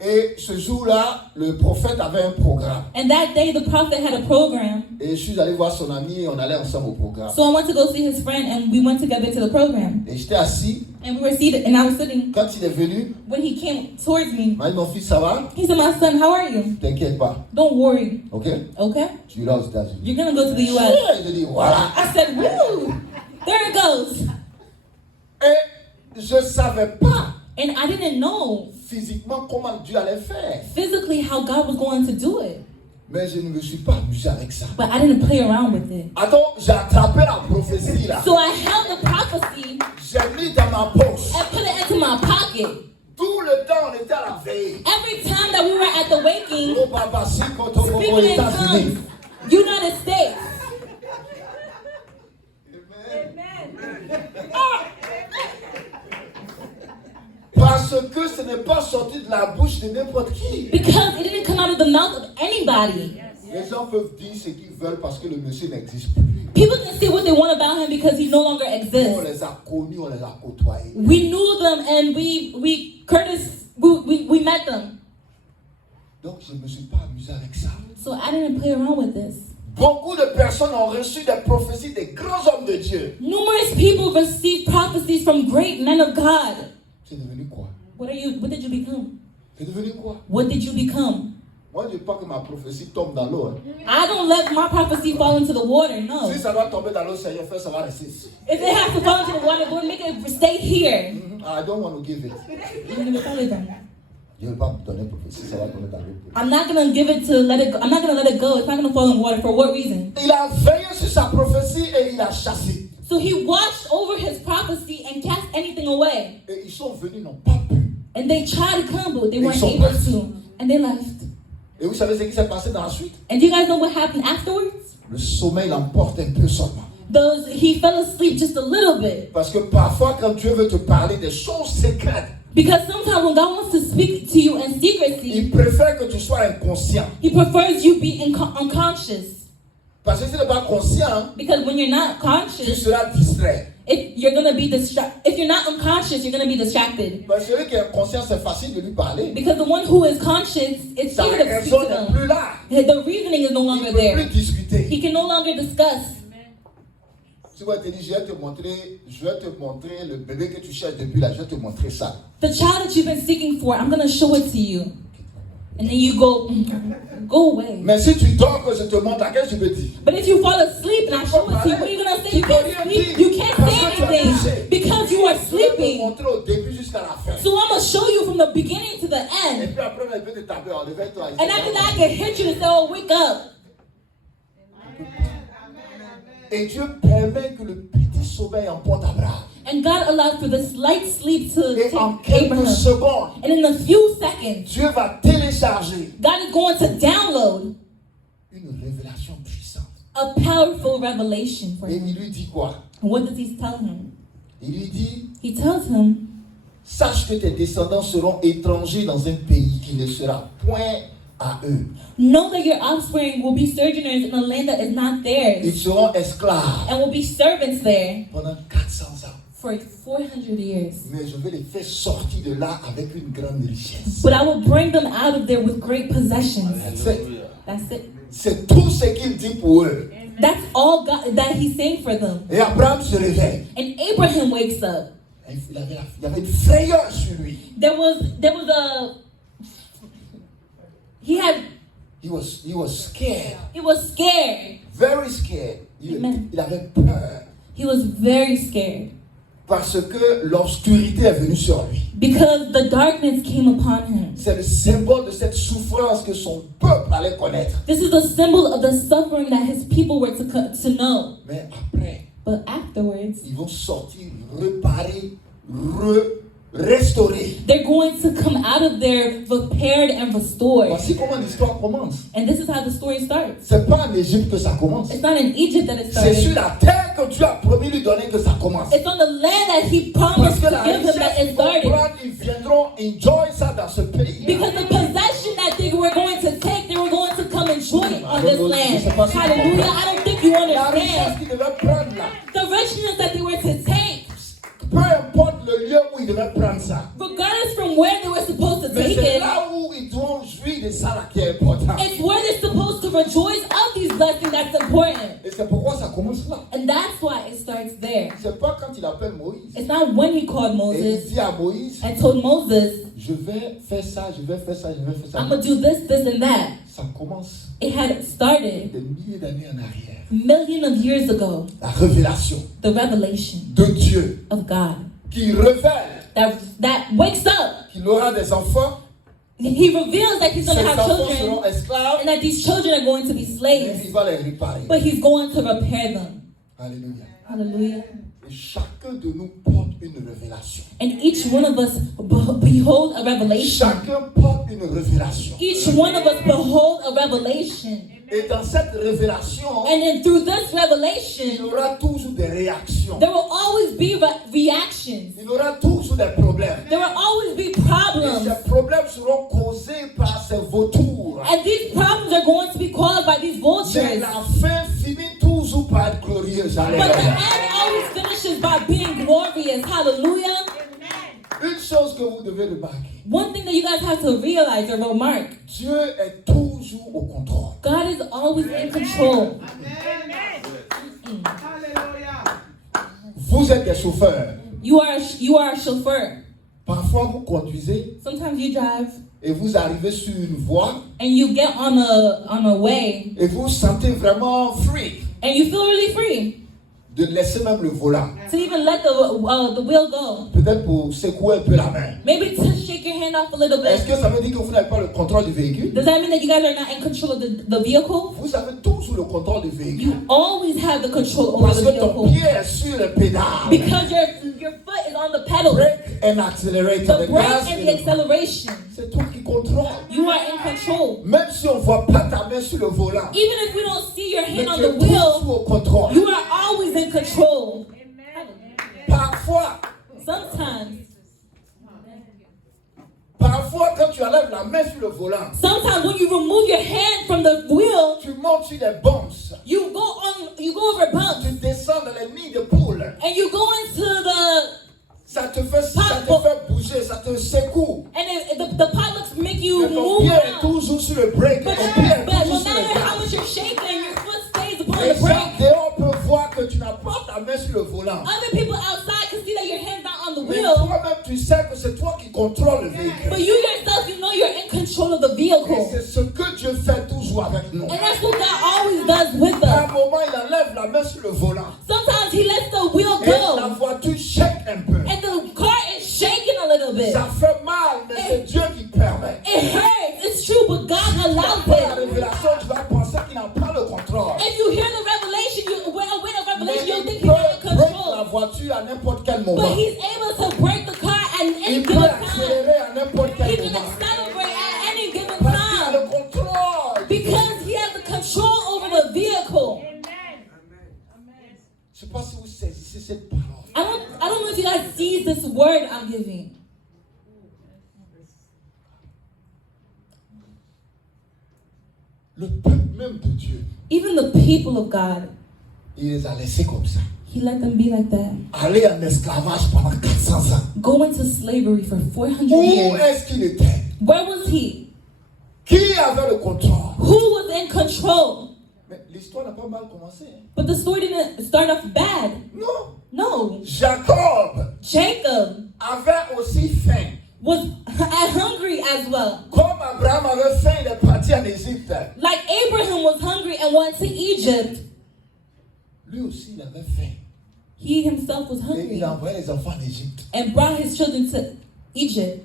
Et ce jour-là, le prophète avait un programme. And that day the prophet had a program, Et je suis allé voir son ami et on allait ensemble au programme. so I went to go see his friend, and we went together to the program. Et j'étais assis. And we were seated, and I was sitting. Quand il est venu, When he came towards me, il m'a dit mon fils, ça va? he said, "My son, how are you? T'inquiète pas, Don't worry, ok? okay? Tu iras aux États-Unis. You're gonna go to the U.S." Et je dis voilà. I said, "Woo! There it goes." Et je ne savais pas And I didn't know physiquement comment Dieu allait faire. physically how God was going to do it, Mais je ne me suis pas amusé avec ça. but I didn't play around with it. Attends, j'ai attrapé la prophétie là. So I held the prophecy J'ai mis dans ma poche. and put it into my pocket. Tout le temps, on était à la veille. Every time that we were at the waking, Au Babassi, quand on va aux speaking in États-Unis. tongues, United States. Parce Parce que ce n'est pas sorti de la bouche de n'importe qui. Because it didn't come out of the mouth of anybody. Les gens peuvent dire ce qu'ils veulent parce que le monsieur n'existe plus. People can say what they want about him because he no longer On exists. les a connus, on les a côtoyés. We knew them and we met them. Donc je ne me suis pas amusé avec ça. So I didn't play around with this. Beaucoup de personnes ont reçu des prophéties des grands hommes de Dieu. Numerous people received prophecies from great men of God. C'est devenu quoi? What did you become? C'est devenu quoi? What did you become? Moi, je ne veux pas que ma prophétie tombe dans l'eau. Hein. I don't let my prophecy fall into the water, no. Si ça doit tomber dans l'eau, Seigneur, fais, ça va rester ici. If it has to fall into the water, Lord, make it stay here. I don't want to give it. I'm gonna follow them. Je ne vais pas donner prophétie, ça va tomber dans l'eau. I'm not gonna give it to let it go. I'm not gonna let it go. It's not gonna fall in water. For what reason? Il a veillé sur sa prophétie et il a chassé. So he watched over his prophecy and cast anything away. Et ils sont venus, n'ont pas pu. And they tried to come, but they weren't Ils sont able partis. to. And they left. Et vous savez ce qui s'est passé dans la suite? And do you guys know what happened afterwards? Le sommeil l'emporte un peu seulement. He fell asleep just a little bit. Parce que parfois, quand Dieu veut te parler des choses secrètes, Because sometimes when God wants to speak to you in secrecy, il préfère que tu sois inconscient. He prefers you be unconscious. Parce que si tu n'es pas conscient, Because when you're not tu conscious, seras distrait. if you're not unconscious, you're gonna be distracted. Parce que celui qui est inconscient, c'est facile de lui parler. Because the one who is conscious, it's Sa easy to speak raison to n'est them. plus là. The reasoning is no Il longer ne peut there. plus discuter. He can no longer discuss. Tu vas te dire, je vais te montrer le bébé que tu cherches depuis là, je vais te montrer ça. The child that you've been seeking for, I'm gonna show it to you. And then you go away. Mais si tu dors que je te montre à quel tu peux dire. But if you fall asleep and I show it to you, what are you gonna say? You can't speak. You can't say anything because you are Je vais te sleeping. montrer au début jusqu'à la fin. So I'm gonna show you from the beginning to the Et end. puis après, il peut te taper, oh, réveille-toi. And after that, I can hit you to say, "Oh, wake up." Et Dieu permet que le petit sommeil emporte Abraham. And God allowed for this light sleep to Et take en quelques Abraham. secondes, And in a few seconds, Dieu va télécharger God is going to download une révélation puissante. a powerful revelation for Et him. il lui dit quoi? What does he tell him? Il lui dit, He tells him, sache que tes descendants seront étrangers dans un pays qui ne sera point à eux. know that your offspring will be sojourners in a land that is not Ils theirs seront esclaves and will be servants there pendant 400 ans. for 400 years. Mais je vais les faire sortir de là avec une grande richesse. But I will bring them out of there with great possessions. That's it. C'est tout ce qu'il dit pour eux. That's all God that He's saying for them. Et Abraham se réveille. And Abraham wakes up. Il y avait une frayeur sur lui. There was a He was scared. he was scared. Very scared. Amen. Il avait peur. He was very scared Parce que l'obscurité est venue sur lui. because the darkness came upon him. C'est le symbole de cette souffrance que son peuple allait connaître. This is a symbol of the suffering that his people were to know. Mais après, But afterwards, ils vont sortir, réparer, restaurer. they're going to come out of there repaired and restored. Voici comment l'histoire commence. And this is how the story starts. C'est pas en Égypte que ça commence. It's not in Egypt that it C'est started. sur la terre que Dieu a promis lui donner que ça commence. It's on the land that He Parce promised que to la give him that richesse it qu'ils vont started. prendre, ils viendront enjoy ça dans ce pays. Because the possession that they were going to take, they were going to come enjoy it on this land. Hallelujah. I don't think you La richesse understand. qu'ils devaient prendre là, The richness that they were to take, peu importe le lieu où ils devaient prendre ça. regardless from where they were supposed to Mais take c'est it, là où ils doivent jouir de ça là qui est important. it's where they're supposed to rejoice of these blessings that's important. Et c'est pourquoi ça commence là. And that's why it starts there. C'est pas quand il appelle Moïse. It's not when He called Et il Moses dit à Moïse, and told Moses, je vais faire ça, je vais faire ça, je vais faire ça. I'm going to do this, this, and that. Ça commence It had started des milliers d'années en arrière. millions of years ago. La révélation The revelation de Dieu of God qui révèle that wakes up. qu'il aura des enfants. He reveals that He's going Ces to have enfants children seront esclaves. and that these children are going to be Et slaves, il va les réparer. but He's going to repair them. Alléluia. Hallelujah. Et chacun de nous porte une révélation. And each one of us behold a revelation. Chacun porte une révélation. Each one of us behold a revelation. Et dans cette révélation, And then through this il y revelation, aura toujours des réactions. there will always be reactions. Il y aura toujours des problèmes. There will always be Et problems. ces problèmes seront causés par ces vautours. And these problems are going to be caused by these Mais vultures. la fin finit toujours par être glorieuse. But the Alléluia. end always finishes by being glorious. Hallelujah. Une chose que vous devez remarquer, One thing that you guys have to realize or remark, Dieu est toujours au contrôle. God is always in control. Vous êtes des chauffeurs. You are a chauffeur. Parfois, vous conduisez Sometimes you drive et vous arrivez sur une voie and you get on a way et vous vous sentez vraiment free and you feel really free de laisser même le volant. to even let the wheel go. Peut-être pour secouer un peu la main. Maybe to shake your hand off a little Est-ce bit. que ça veut dire que vous n'avez pas le contrôle du véhicule? Does that mean that you guys are not in control of the vehicle? Vous avez toujours le contrôle du véhicule. You always have the control over Parce the que ton vehicle pied est sur le pédale. because your foot is on the pedal, Brake and accelerator. the Le brake gaz and et the le- acceleration. C'est toi qui contrôles. You are in control. Même si on ne voit pas ta main sur le volant, Even if we don't see your mais hand on tu the es wheel, toujours au contrôle. you are always in control. Parfois, Sometimes quand tu enlèves la main sur le volant, when you remove your hand from the wheel, tu montes sur les bumps, you go over bumps tu descends dans les nids de poules. and you go into Ça te fait bouger, ça te secoue. the pilots make you Mais ton move pied est around. toujours sur le break. But, Ton pied est but toujours no sur le matter how gaz. much you're shaking, your foot stays upon Les the gens brake. dehors peuvent voir que tu n'as pas ta main sur le volant. Other people outside can see that your hand's not on the Mais wheel, toi-même, tu sais que c'est toi qui contrôles le véhicule. but you yourself, you know you're in control of the Et vehicle. c'est ce que Dieu fait toujours avec nous. And that's what God always does with À un us. moment, il enlève la main sur le volant. Sometimes He lets the wheel Et la go, voiture shake un peu. and the car is shaking a little bit. Ça fait mal, mais c'est Dieu qui permet. It hurts, it's true, but God allows Après la it. révélation, tu vas penser qu'il n'a pas le contrôle. If you hear the revelation, when a revelation, Mais you'll il think peut He's not in break la control. voiture à n'importe quel But moment. He's able to break the car at any Il peut given time. accélérer à n'importe He quel can moment. accelerate at any given Parce qu'il a time le contrôle. because He has the control over the vehicle. Je ne sais pas si vous saisissez cette parole. I don't know if you guys see this word I'm giving. Le peuple même de Dieu, Even the people of God, il les a laissés comme ça. He let them be like that. Aller en esclavage pendant 400 ans. Go into slavery for 400 Où years. est-ce qu'il était? Where was he? Qui avait le contrôle? Who was in control? Mais l'histoire n'a pas mal commencé. Hein? But the story didn't start off bad. Non. No. Jacob Jacob avait aussi faim. was hungry as well. Comme Abraham avait faim, il est parti en Égypte. Like Abraham was hungry and went to Egypt. Lui aussi, il avait faim. He himself was Et hungry il a envoyé les enfants en Égypte. and brought his children to Egypt.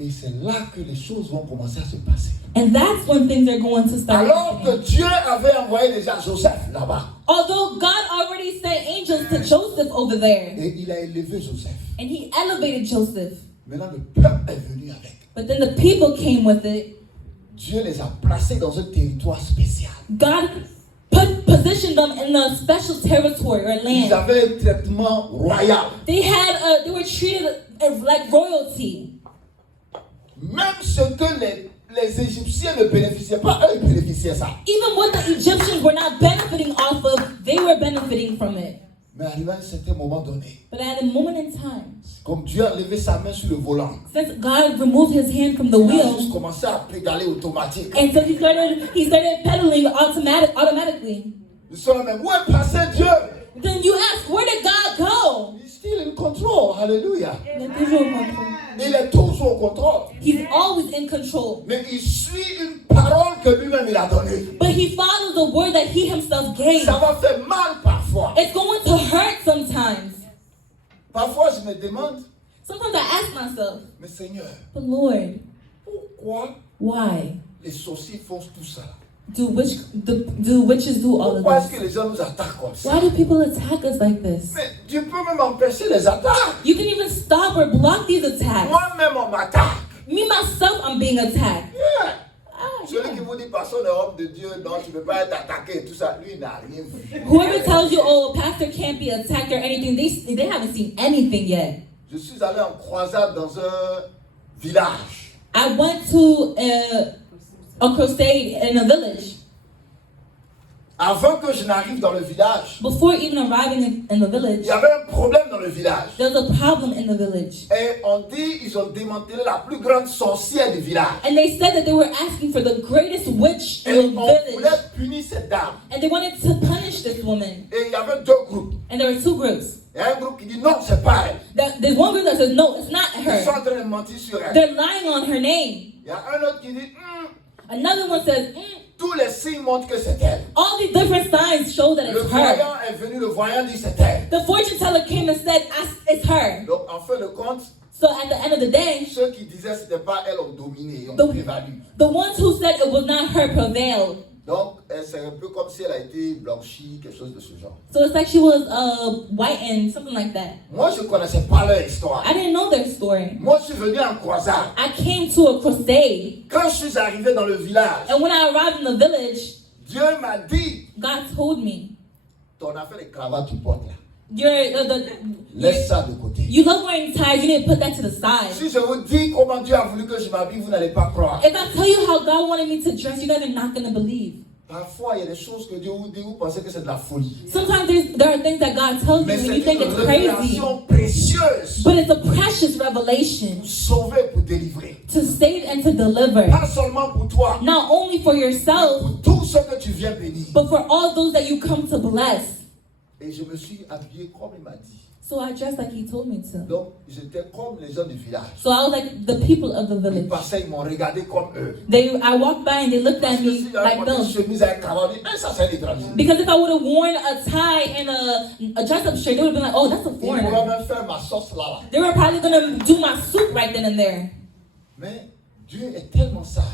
Et c'est là que les choses vont commencer à se passer. And that's when things are going to start. Alors que happening. Dieu avait envoyé déjà Joseph là-bas. Although God already sent angels to Joseph over there, Et il a élevé Joseph. and he elevated Joseph. Maintenant, le peuple est venu avec. But then the people came with it. Dieu les a placés dans un territoire spécial. God positioned them in a special territory or Ils land. avaient un traitement royal. They were treated as like royalty. Même ce que les Égyptiens ne bénéficiaient pas, eux, ils bénéficiaient ça. Even what the Egyptians were not benefiting off of, they were benefiting from it. Mais arrivé à un certain moment donné, But at a moment in time, comme Dieu a levé sa main sur le volant, since God removed his hand from the il a juste wheel, commencé à pédaler automatique. and so he started pedaling automatically. Nous sommes là, mais où est passé Dieu? Then you ask, where did God go? He's still in control. Hallelujah. He's Il est toujours au contrôle. always in control. Mais il suit une parole que lui-même il a donnée. But he follows the word that he himself gave. Ça va faire mal parfois. It's going to hurt sometimes. Parfois je me demande, Sometimes I ask myself, mais Seigneur, but Lord, pourquoi why les sorciers font tout ça? do witches do all of Pourquoi est-ce this? que les gens nous attaquent comme ça? Why do people attack us like this? Mais Dieu peut même empêcher les attaques. You can even stop or block these attacks. Moi-même on m'attaque. Me myself, I'm being attacked. Yeah. Celui qui vous dit, pasteur, le homme de Dieu, non, tu ne peux pas être attaqué, tout ça, lui, il n'a rien vu. Whoever tells you, oh, a pastor can't be attacked or anything, they haven't seen anything yet. Je suis allé en croisade dans un village. I went to a crusade in a village. Avant que je n'arrive dans le village, Before even arriving in the il village, y avait un problème dans le village. there was a problem in the village. Et on dit ils ont démantelé la plus grande sorcière du village. And they said that they were asking for the greatest witch Et in the on village. voulait punir cette dame. And they wanted to punish this woman. Et il y avait deux groupes. And there were two groups. Il y a un groupe qui dit non, c'est pas elle. There's one group that says, no, it's not Ils sont her. en train de mentir sur elle. They're lying on her name. Il y a un autre qui dit Another one says, tous les signes montrent que c'est elle. all these different signs show that Le it's her. voyant est venu, le voyant dit c'est elle. The fortune teller came and said, it's her. Donc en fin de compte, So at the end of the day, ceux qui disaient que c'était pas elle ont dominé et ont The- prévalu. the ones who said it was not her prevailed. Donc c'est un peu comme si elle a été blanchie, quelque chose de ce genre. So it's like she was whitened, something like that. Moi je ne connaissais pas leur histoire. I didn't know their story. Moi je suis venu en croisade. I came to a crusade. Quand je suis arrivé dans le village, And when I arrived in the village, Dieu m'a dit, God told me, ton affaire de cravate tu portes là. you're Laisse ça de côté. you love wearing ties, you need to put that to the side. Si je vous dis comment Dieu a voulu que je m'habille, vous n'allez pas croire. If I tell you how God wanted me to dress, you guys are not going to believe. Parfois, il y a des choses que Dieu vous dit, vous pensez que c'est de la folie. Sometimes there are things that God tells you Mais and c'est you think une it's crazy. révélation précieuse But it's a precious revelation pour sauver, pour délivrer. to save and to deliver. Pas seulement pour toi, Not only for yourself, pour tous ceux que tu viens bénir. but for all those that you come to bless. Et je me suis habillé comme il m'a dit. So I dressed like he told me to. Donc, j'étais comme les gens du village. So I was like the people of the Ils village. passaient, ils m'ont regardé comme eux. I walked by and they looked Parce at que me si j'avais like porté une them. chemise avec cravate, ils disaient, ça c'est un étranger. Because if I would have worn a tie and a dress-up shirt, they would have been like, oh, that's a Ils pourraient foreigner. même faire ma sauce là. They were probably going to do my soup right then and there. Mais Dieu est tellement sage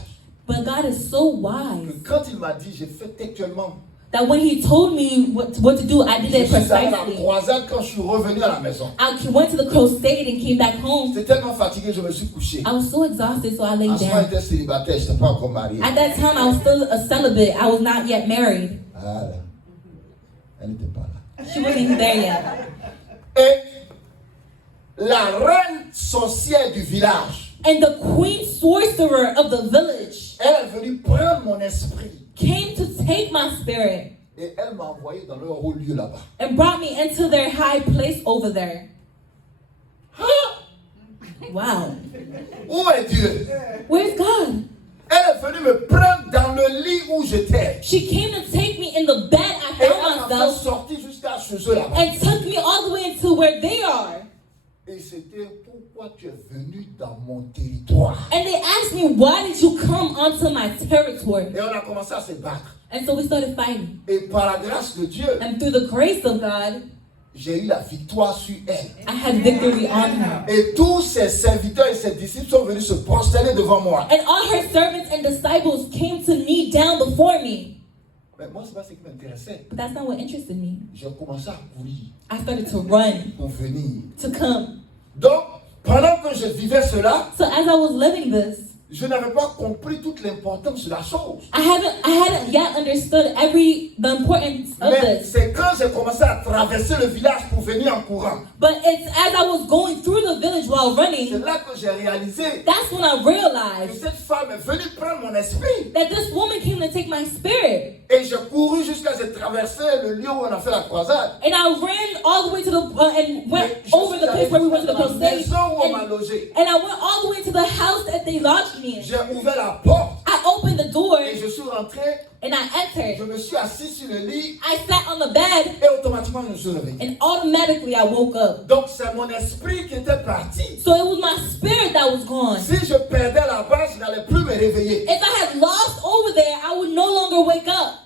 But God is so que wise quand il m'a dit, j'ai fait textuellement. that when he told me what to do, I did Je it suis allé à la precisely. croisade quand je suis revenu à la maison. I went to the crusade and came back home. J'étais tellement fatigué, je me suis couché. I was so exhausted, so I En laid ce moment, down. j'étais célibataire, je n'étais pas encore marié. At that time, I was still a celibate. I was not yet married. Voilà. Elle n'était pas là. She wasn't even there yet. Et la reine sorcière du village, And the queen sorcerer of the village elle est venue prendre mon esprit. came to take my spirit Et elle m'a envoyé dans leur haut lieu là-bas. and brought me into their high place over there. Wow. Où est Dieu? Where's God? Elle est venue me prendre dans le lit où j'étais. She came to take me in the bed I Et elle found m'a fait myself sortir jusqu'à chez eux là-bas. and took me all the way into where they are. Et c'était pourquoi tu es venu dans mon territoire. And they asked me, why did you come onto my territory? Et on a commencé à se battre. And so we started fighting. Et par la grâce de Dieu, And through the grace of God, j'ai eu la victoire sur elle. I had victory on her. Et tous ses serviteurs et ses disciples sont venus se prosterner devant moi. And all her servants and disciples came to kneel down before me. Mais moi, c'est pas ce qui m'intéressait. But that's not what interested me. J'ai commencé à courir I started to run, pour venir. to come. Donc, pendant que je vivais cela, So as I was living this, je n'avais pas compris toute l'importance de la chose. I hadn't yet understood the importance of Mais this. c'est quand j'ai commencé à traverser le village pour venir en courant. But it's as I was going through the village while C'est running, là que j'ai réalisé that's when I que realized cette femme est venue prendre mon esprit. that this woman came to take my spirit. Et j'ai couru jusqu'à j'ai traversé le lieu où on a fait la croisade. And I ran all the way to the, and went Et je over suis the allé place where we went to the dans la crusade. maison où on m'a And, logé. and I went all the way to the house that they lodged me in. J'ai ouvert la porte I opened the door et je suis rentré. and I Je entered. me suis assis sur le lit I sat on the bed et automatiquement je me suis réveillé. and automatically I woke up. Donc c'est mon esprit qui était parti. So it was my spirit that was gone. Si je perdais la base, je n'allais plus me réveiller. If I had lost over there, I would no longer wake up.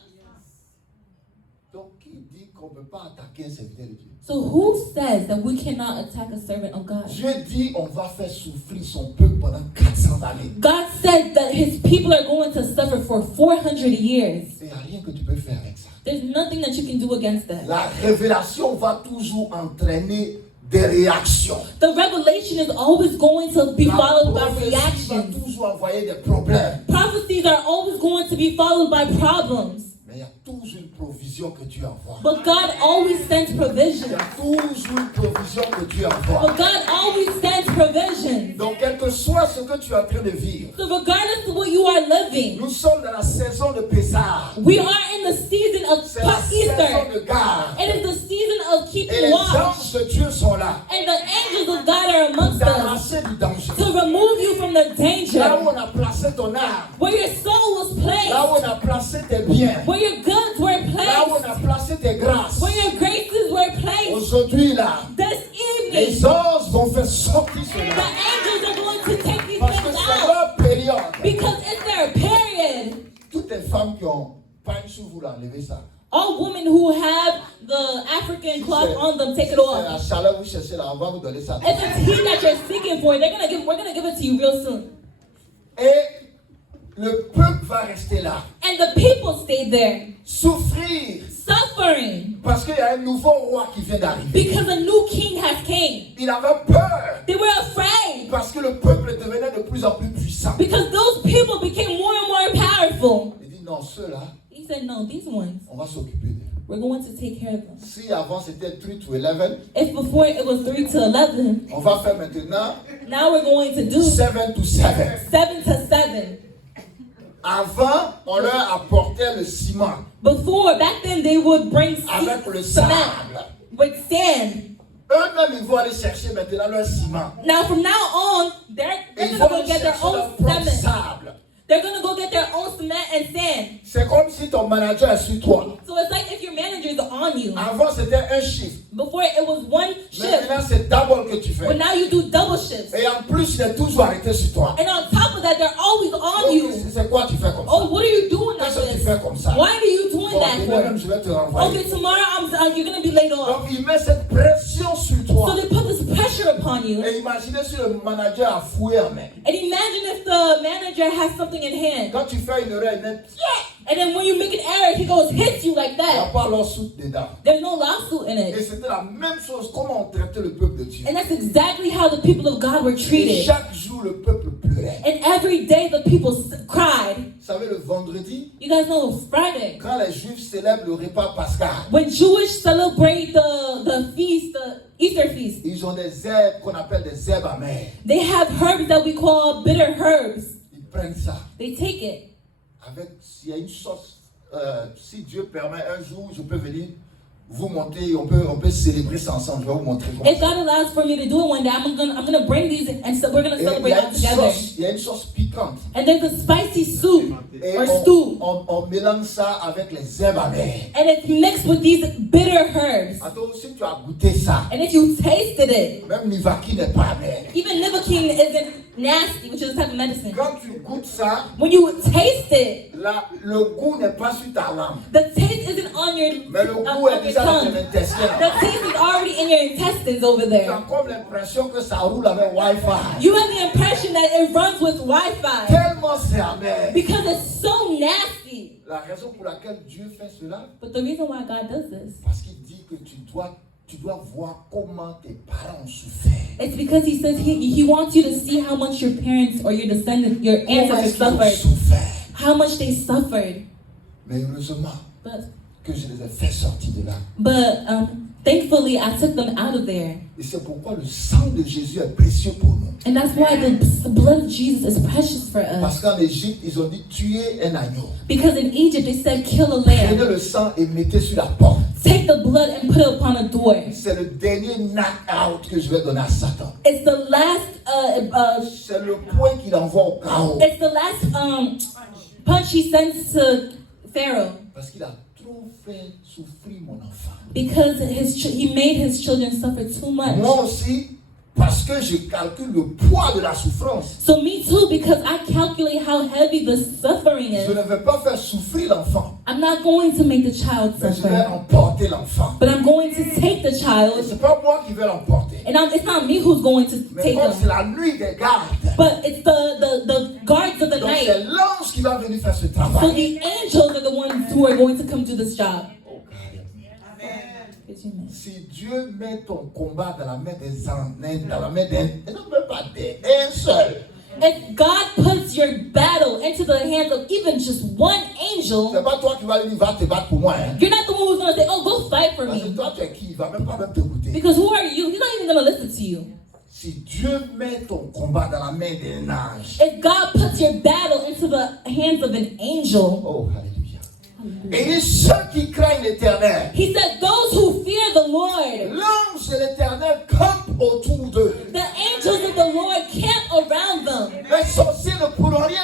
Donc qui dit qu'on ne peut pas attaquer un serviteur de Dieu? So who says that we cannot attack a servant of God? Dieu dit on va faire souffrir son peuple pendant 400 années. God said that his people are going to suffer for 400 years. Il n'y a rien que tu peux faire avec ça. There's nothing that you can do against that. La révélation va toujours entraîner des réactions. The revelation is always going to be La followed by prophétie va reactions. toujours envoyer des problèmes. Prophecies are always going to be followed by problems. Mais il y a toujours une provision que Dieu envoie. But God always sends Il provision. y a toujours une provision que Dieu envoie. But God always sends provision. Donc, quel que soit ce que tu es en train de vivre, So regardless of what you are living, nous sommes dans la saison de Pessah. we are in the season of C'est la saison Easter. de garde. It is the season of Et keeping les watch. anges de Dieu sont là And the angels of God are amongst us d'arracher du danger. to remove you from the Là où danger. on a placé ton âme, Where your soul was là où placed. on a placé tes biens, Where your goods were là où on placed. a placé tes grâces. Where your graces were placed. Aujourd'hui, là, This les evening, anges vont faire sortir the cela. angels are going to take these Parce que things c'est out. leur période. Because it's their period. Toutes les femmes qui ont pas une sous, vous l'enlevez ça. All women who have the African cloth on them, take it C'est la off. chaleur, vous cherchez là, on va vous donner ça. If it's heat that you're seeking for, we're gonna give it to you real soon. Et le peuple va rester là, And the people stayed there, souffrir, suffering, parce qu'il y a un nouveau roi qui vient d'arriver. because a new king has came. Il avait peur, They were afraid, parce que le peuple devenait de plus en plus puissant. because those people became more and more powerful. Il dit non, ceux-là, He said, no, these ones, on va s'occuper d'eux. we're going to take care of them. Si avant c'était 3 to 11, If before it was 3 to 11, on va faire maintenant now we're going to do 7 to 7. 7 to 7. Avant, on leur apportait le ciment Before, back then, they would bring avec le cement sable. with sand. Eux-mêmes, ils vont aller chercher maintenant leur ciment. Now, from now on, they're Ils going vont to go aller get their chercher own leur propre cement. sable. They're going to go get their own cement and sand. C'est comme si ton manager est sur toi. So it's like if your manager is on you. Avant, c'était un chiffre. Before, it was one shift, Maintenant, c'est double que tu but fais. now you do double shifts. Et en plus, il est toujours arrêté sur toi. And on top of that, they're always on Donc, you. c'est quoi tu fais comme Oh, ça? what are you doing like Qu'est-ce que tu this? fais comme ça? Why are you doing Bon, that demain même, for? je vais te renvoyer. Okay, tomorrow you're going to be laid off. Donc, il met cette pression sur toi. So they put this pressure upon you. Et imaginez si le manager a fouillé en main. And imagine if the manager has something in hand. Quand tu fais une erreur, il met And then when you make an error, he goes, hits you like il n'y a that. pas lawsuit dedans. There's no lawsuit in Et it. c'était la même chose, comment on traitait le peuple de Dieu. And that's exactly how the people of God were Et treated. chaque jour, le peuple pleurait. And every day the people cried. Vous savez, le vendredi, You guys know it's Friday. quand les Juifs célèbrent le repas pascal, When Jewish celebrate the feast, the Easter feast, ils ont des herbes qu'on appelle des herbes amères. they have herbs that we call bitter herbs. Ils prennent ça. They take it. Avec, s'il y a une sauce, si Dieu permet, un jour, je peux venir vous montrer, on peut célébrer ça ensemble. Je vais vous montrer comment. If God allows for me to do it one day, I'm gonna bring these and so we're gonna Et il celebrate y a all une together. sauce, il y a une sauce piquante. And there's a spicy soup Et or stew, on mélange ça avec les herbes amères. and it's mixed with these bitter herbs. Attends, si tu as goûté ça, And if you tasted it, même l'ivaki n'est pas amer. even Nivaquine isn't nasty, which is a type of medicine. Quand tu goûtes ça, When you taste it, le goût n'est pas sur ta langue. the taste isn't on your, Mais le goût on est your déjà dans tongue. ton intestin. The taste is already in your intestines over Tu there. as comme l'impression que ça roule avec Wi-Fi. You have the impression that it runs with Wi-Fi Tellement c'est amer. because it's so nasty. La raison pour laquelle Dieu fait cela, But the reason why God does this, parce qu'il dit que tu dois voir comment tes parents ont souffert. it's because He says He wants you to see how much your parents or your descendants, your Comment ancestors est-ce qu'ils ont suffered, souffert. how much they suffered. Mais heureusement But que je les ai fait sortir de là. thankfully, I took them out of there. Et c'est pourquoi le sang de Jésus est précieux pour nous. And that's why the blood of Jesus is precious for Parce us. qu'en Égypte, ils ont dit tuer un agneau. Because in Egypt, they said, kill a Prenez lamb. le sang et mettez sur la porte. Take the blood and put it upon a door. C'est le dernier knock-out que je vais donner à Satan. It's the last, C'est le point qu'il envoie au chaos. it's the last punch he sends to Pharaoh. Parce qu'il a trop fait souffrir mon enfant. Because he made his children suffer too much. Moi aussi, parce que je calcule le poids de la souffrance. So me too, because I calculate how heavy the suffering Je is. ne vais pas faire souffrir l'enfant, I'm not going to make the child mais je vais suffer, emporter l'enfant. but I'm going to take the Et child. c'est pas moi qui vais l'emporter. And it's not me who's going to Mais take comme c'est him, la nuit des gardes, but it's the guards of the donc night. c'est l'ange qui va venir faire ce So travail. the angels are the ones who are going to come do this job. Oh, God. Si Dieu met ton combat dans la main dans la main d'un, non même pas d'un seul. If God puts your battle into the hands of even just one angel, C'est pas toi qui vas lui dire, va te battre pour moi. Hein. you're not the one who's going to say, oh, go fight for Parce que me. toi, tu es qui? Il va même pas t'écouter. Because who are you? He's not even going to listen to you. Si Dieu met ton combat dans la main d'un ange, If God puts your battle into the hands of an angel, oh, alléluia. Et ceux qui craignent l'Éternel, he said, those who fear the Lord, l'ange de l'Éternel campe autour d'eux. the angels of the Lord camp around them. Les sorciers ne pourront rien.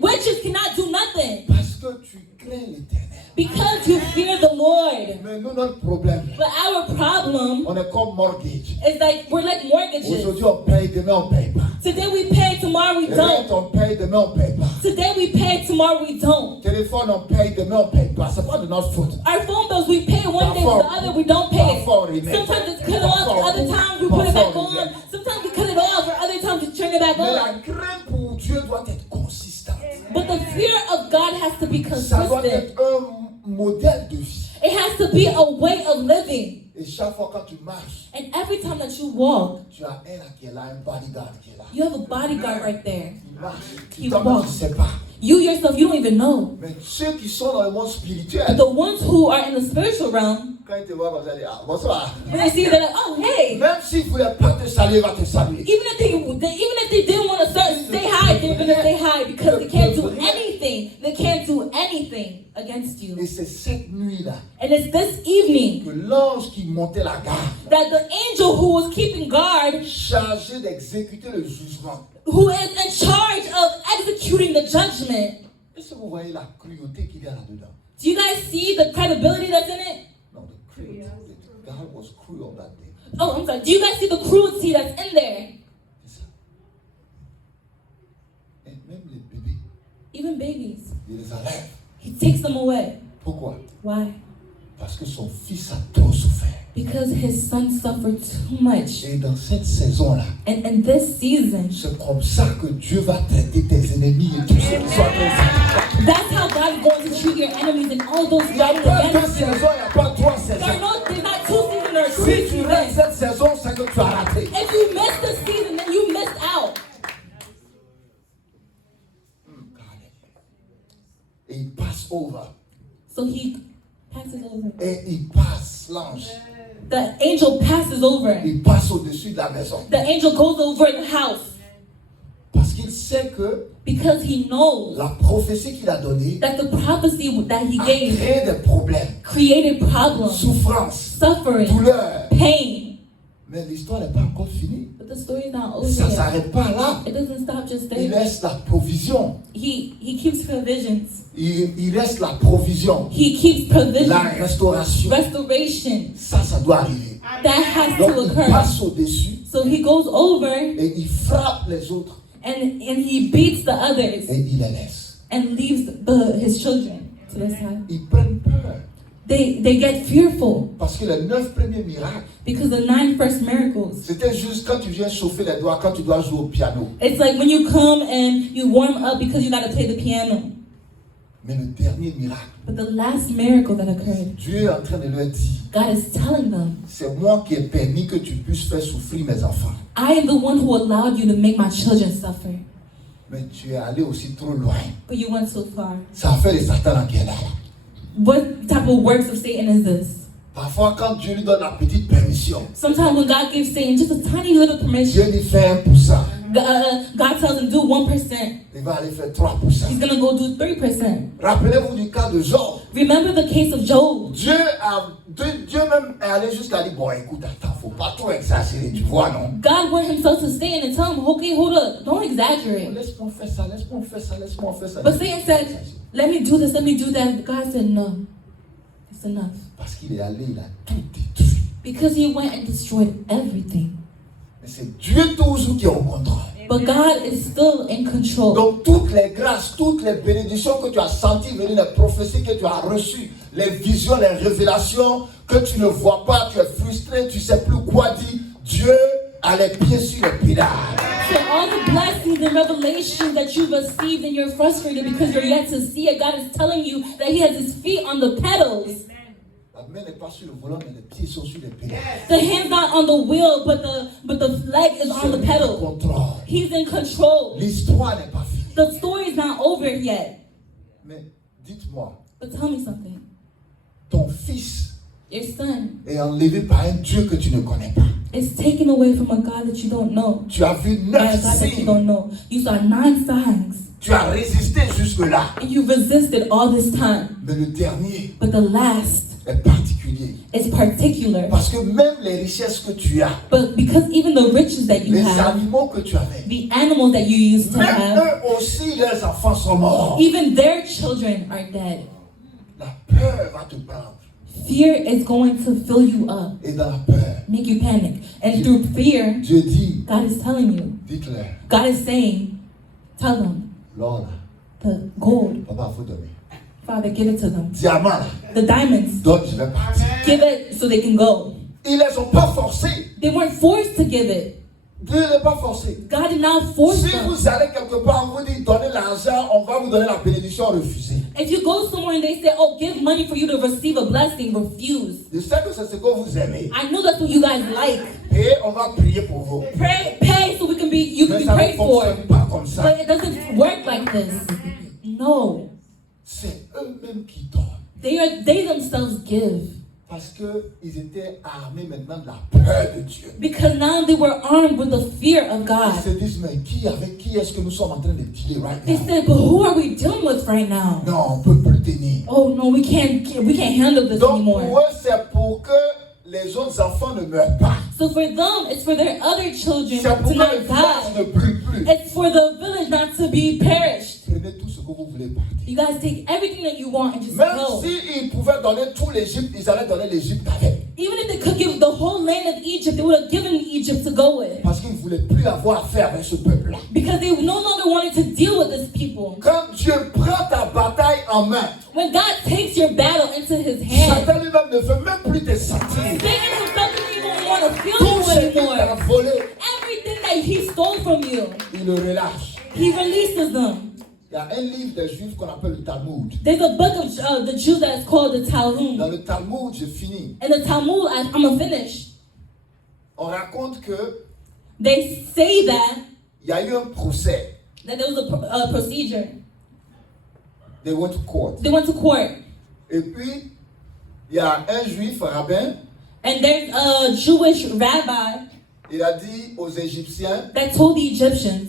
Witches cannot do nothing Parce que tu crains l'Éternel. because you fear the Lord. Mais nous, notre problème, But our problem on est comme mortgage. is like we're like mortgages. Aujourd'hui, on paye, demain, on paye pas. Today we pay, tomorrow we Les don't. dettes, on paye, demain, on paye pas. Today we pay, tomorrow we don't. Téléphone, on paye, demain, on paye pas. C'est pas de notre faute. Our phone bills we pay one day, the other we don't pay it. Parfois, on remet. Sometimes it's cut off, other times we put it back on. Sometimes we cut it off, or other times we turn it back Mais on. la crainte pour Dieu doit être consistante. But the fear of God has to be Ça doit consistent. être un modèle de vie. It has to be a way of living. Et chaque fois quand tu marches, And every time that you walk, tu as un là qui est là, un bodyguard qui est là. you have a bodyguard right there. Il marche. He Toi-même, walks. tu ne sais pas. You yourself, you don't even know. Mais ceux qui sont dans le monde spirituel, The ones who are in the spiritual realm, quand ils te voient comme ça, ils disent, ah, bonsoir. when they see you, they're like, oh, hey. Même s'ils ne voulaient pas te saluer, il va te saluer. Even if they didn't want to say hi, they're gonna say hi because they can't do anything. They can't do anything against you. Et c'est cette nuit-là And it's this evening que l'ange qui montait la garde, that the angel who was keeping guard, chargé d'exécuter le jugement. who is in charge of executing the judgment. Est-ce que vous voyez la cruauté qu'il y a là-dedans? Do you guys see the credibility that's in it? Non, the cruelty. God was cruel that day. Oh, I'm sorry. Do you guys see the cruelty that's in there? C'est ça. Et même les bébés, Even babies. il les enlève. He takes them away. Pourquoi? Why? Parce que son fils a trop souffert. Because his son suffered too much. Et dans cette saison-là, And in this season, c'est comme ça que Dieu va traiter tes ennemis et tous ceux qui sont à tes ennemis. that's how God's going to treat your enemies and all those Il n'y a fighting pas deux against you. saisons, il n'y a pas trois saisons. There's not two seasons or Si three tu rates seasons. cette saison, c'est que tu as raté. If you miss the season, then you missed out. Et il passe over. So he passes over. Et il passe l'ange. The angel passes over. Il passe au-dessus de la maison. The angel goes over the house Parce qu'il sait que because he knows la prophétie qu'il a donnée that the prophecy that he a gave créé des problèmes, created problems, souffrances, suffering, douleurs. pain. Mais l'histoire n'est pas encore finie. But the story is not over Ça ne yet. s'arrête pas là. It doesn't stop just Il there. laisse la provision. He keeps provisions. Il laisse la provision. He keeps La provisions. restauration. Restoration. Ça doit arriver. That has Donc to il occur. passe au-dessus So he goes over et il frappe les autres and he beats the others et il les laisse. and leaves his children to the side. Ils prennent peur. They get fearful Parce que les 9 premiers miracles, because the 9 first miracles. c'était juste quand tu viens chauffer les doigts, quand tu dois jouer au piano. It's like when you come and you warm up because you got to play the piano. Mais le dernier miracle, But the last miracle that occurred, Dieu est en train de leur dire, God is telling them, c'est moi qui ai permis que tu puisses faire souffrir mes enfants. I am the one who allowed you to make my children suffer. Mais tu es allé aussi trop loin. But you went so far. Ça fait les Satan qui est là. What type of works of Satan is this? Parfois, quand Dieu lui donne la petite permission, Sometimes when God gives Satan just a tiny little permission, Dieu lui fait 1%. God tells him do 1%. Il va aller faire 3%. He's gonna go do 3%. Rappelez-vous du cas de Job. Remember the case of Job. Dieu même est allé jusqu'à dire, bon écoute, attends, faut pas trop exagérer, tu vois, non? God went himself to Satan and tell him, okay, hold up, don't exaggerate. Laisse-moi faire ça, laisse-moi faire ça, laisse-moi faire ça. But Satan said, let me do this, let me do that. God said, no, it's enough. Parce qu'il est allé, il a tout détruit. Because he went and destroyed everything. Mais c'est Dieu toujours qui est au contrôle. But God is still in control. Donc toutes les grâces, toutes les bénédictions que tu as senties venir, les prophéties que tu as reçues, les visions, les révélations que tu ne vois pas, tu es frustré, tu ne sais plus quoi dire, Dieu a les pieds sur les pédales. So all the blessings and revelations that you've received and you're frustrated because you're yet to see it, God is telling you that he has his feet on the pedals. La main n'est pas sur le volant, mais les pieds sont sur les pédales. The hand's not on the wheel, but the leg is on the C'est lui qui pedal. contrôle. He's in control. L'histoire n'est pas finie. The story's not over yet. Mais dites-moi, But tell me something. ton fils Your son est enlevé par un Dieu que tu ne connais pas. is taken away from a God that you don't know. Tu as vu By a 9 God that you signes. don't know. You saw 9 signs. Tu as résisté jusque-là. And you resisted all this time. Mais le dernier But the last est particulier. is particular. Parce que même les richesses que tu as, But because even the riches that you les have, animaux que tu avais, the animals that you used to même have, eux aussi, leurs enfants sont morts. even their children are dead. La peur va te prendre. Fear is going to fill you up, Et dans la peur, make you panic. And through fear, Dieu dit, God is telling you, dites-leur, God is saying, tell them, l'or là, the gold, papa, il faut donner. Father, give it to them. Diamant là, The diamonds, donne, je vais partir. give it so they can go. Ils ne les ont pas forcés. They weren't forced to give it. Dieu ne les a pas forcés. God did not force Si them. vous allez quelque part, on vous dit, donnez l'argent, on va vous donner la bénédiction, refusez. If you go somewhere and they say, oh, give money for you to receive a blessing, refuse. Je sais que c'est ce que vous aimez. I know that's what you guys like. Et on va prier pour vous. Pay so you can Mais be ça ne prayed for. fonctionne pas comme ça. But it doesn't work like this. No. C'est eux-mêmes qui donnent. They themselves give. Parce qu'ils étaient armés maintenant de la peur de Dieu. Because now they were armed with the fear of Ils God. se disent, mais avec qui est-ce que nous sommes en train de dealer right They now? said, but who are we dealing with right now? Non, on ne peut plus tenir. Oh no, we can't handle this Donc pour anymore. eux, c'est pour que les autres enfants ne meurent pas. So for them, it's for their other children C'est pour to que le not village die. ne brûle plus. It's for the village not to be perished. Prenez tout ce que vous voulez partir. You guys take everything that you want and just Même go. s'ils pouvaient donner tout l'Égypte, ils allaient donner l'Égypte avec. Even if they could give the whole land of Egypt, they would have given Egypt to go with. Parce qu'ils ne voulaient plus avoir affaire avec ce peuple-là. Because they no longer wanted to deal with this people. Quand Dieu prend ta bataille en main, When God takes your battle into his hand, Satan lui-même ne veut même plus te sentir. Satan himself doesn't even want to feel Tout you ce qu'il t'a anymore. volé, Everything that he stole from you, il le relâche. he releases them. Il y a un livre des Juifs qu'on appelle le Talmud. There's a book of the Jews that is called the Dans Talmud. le Talmud, je finis. And the Talmud, I'm going to finish. On raconte que They say that il y a eu un procès. there was a procedure. They went to court. They went to court. Et puis, il y a un juif rabbin, And there's a Jewish rabbi il a dit aux Égyptiens, that told the Egyptians,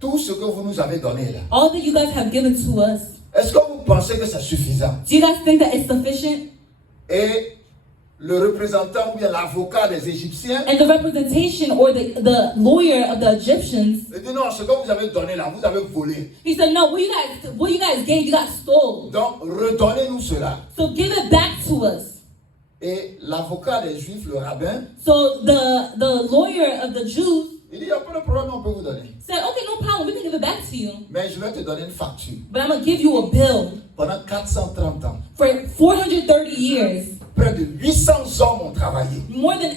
tout ce que vous nous avez donné là, all that you guys have given to us, est-ce que vous pensez que c'est suffisant? do you guys think that it's sufficient? Et le représentant ou bien l'avocat des Égyptiens, And the representation or the lawyer of the Egyptians, il dit non, ce que vous avez donné là, vous avez volé. he said, no, what you guys gave, you guys stole. Donc, redonnez-nous cela. So give it back to us. Et l'avocat des Juifs, le rabbin, So the lawyer of the Jews il dit, il n'y a pas de problème, on peut vous donner. said, okay, no problem, we can give it back to you. Mais je vais te donner une facture. But I'm going to give you a bill. Pendant 430 ans, For 430 years, près de 800 hommes ont travaillé. more than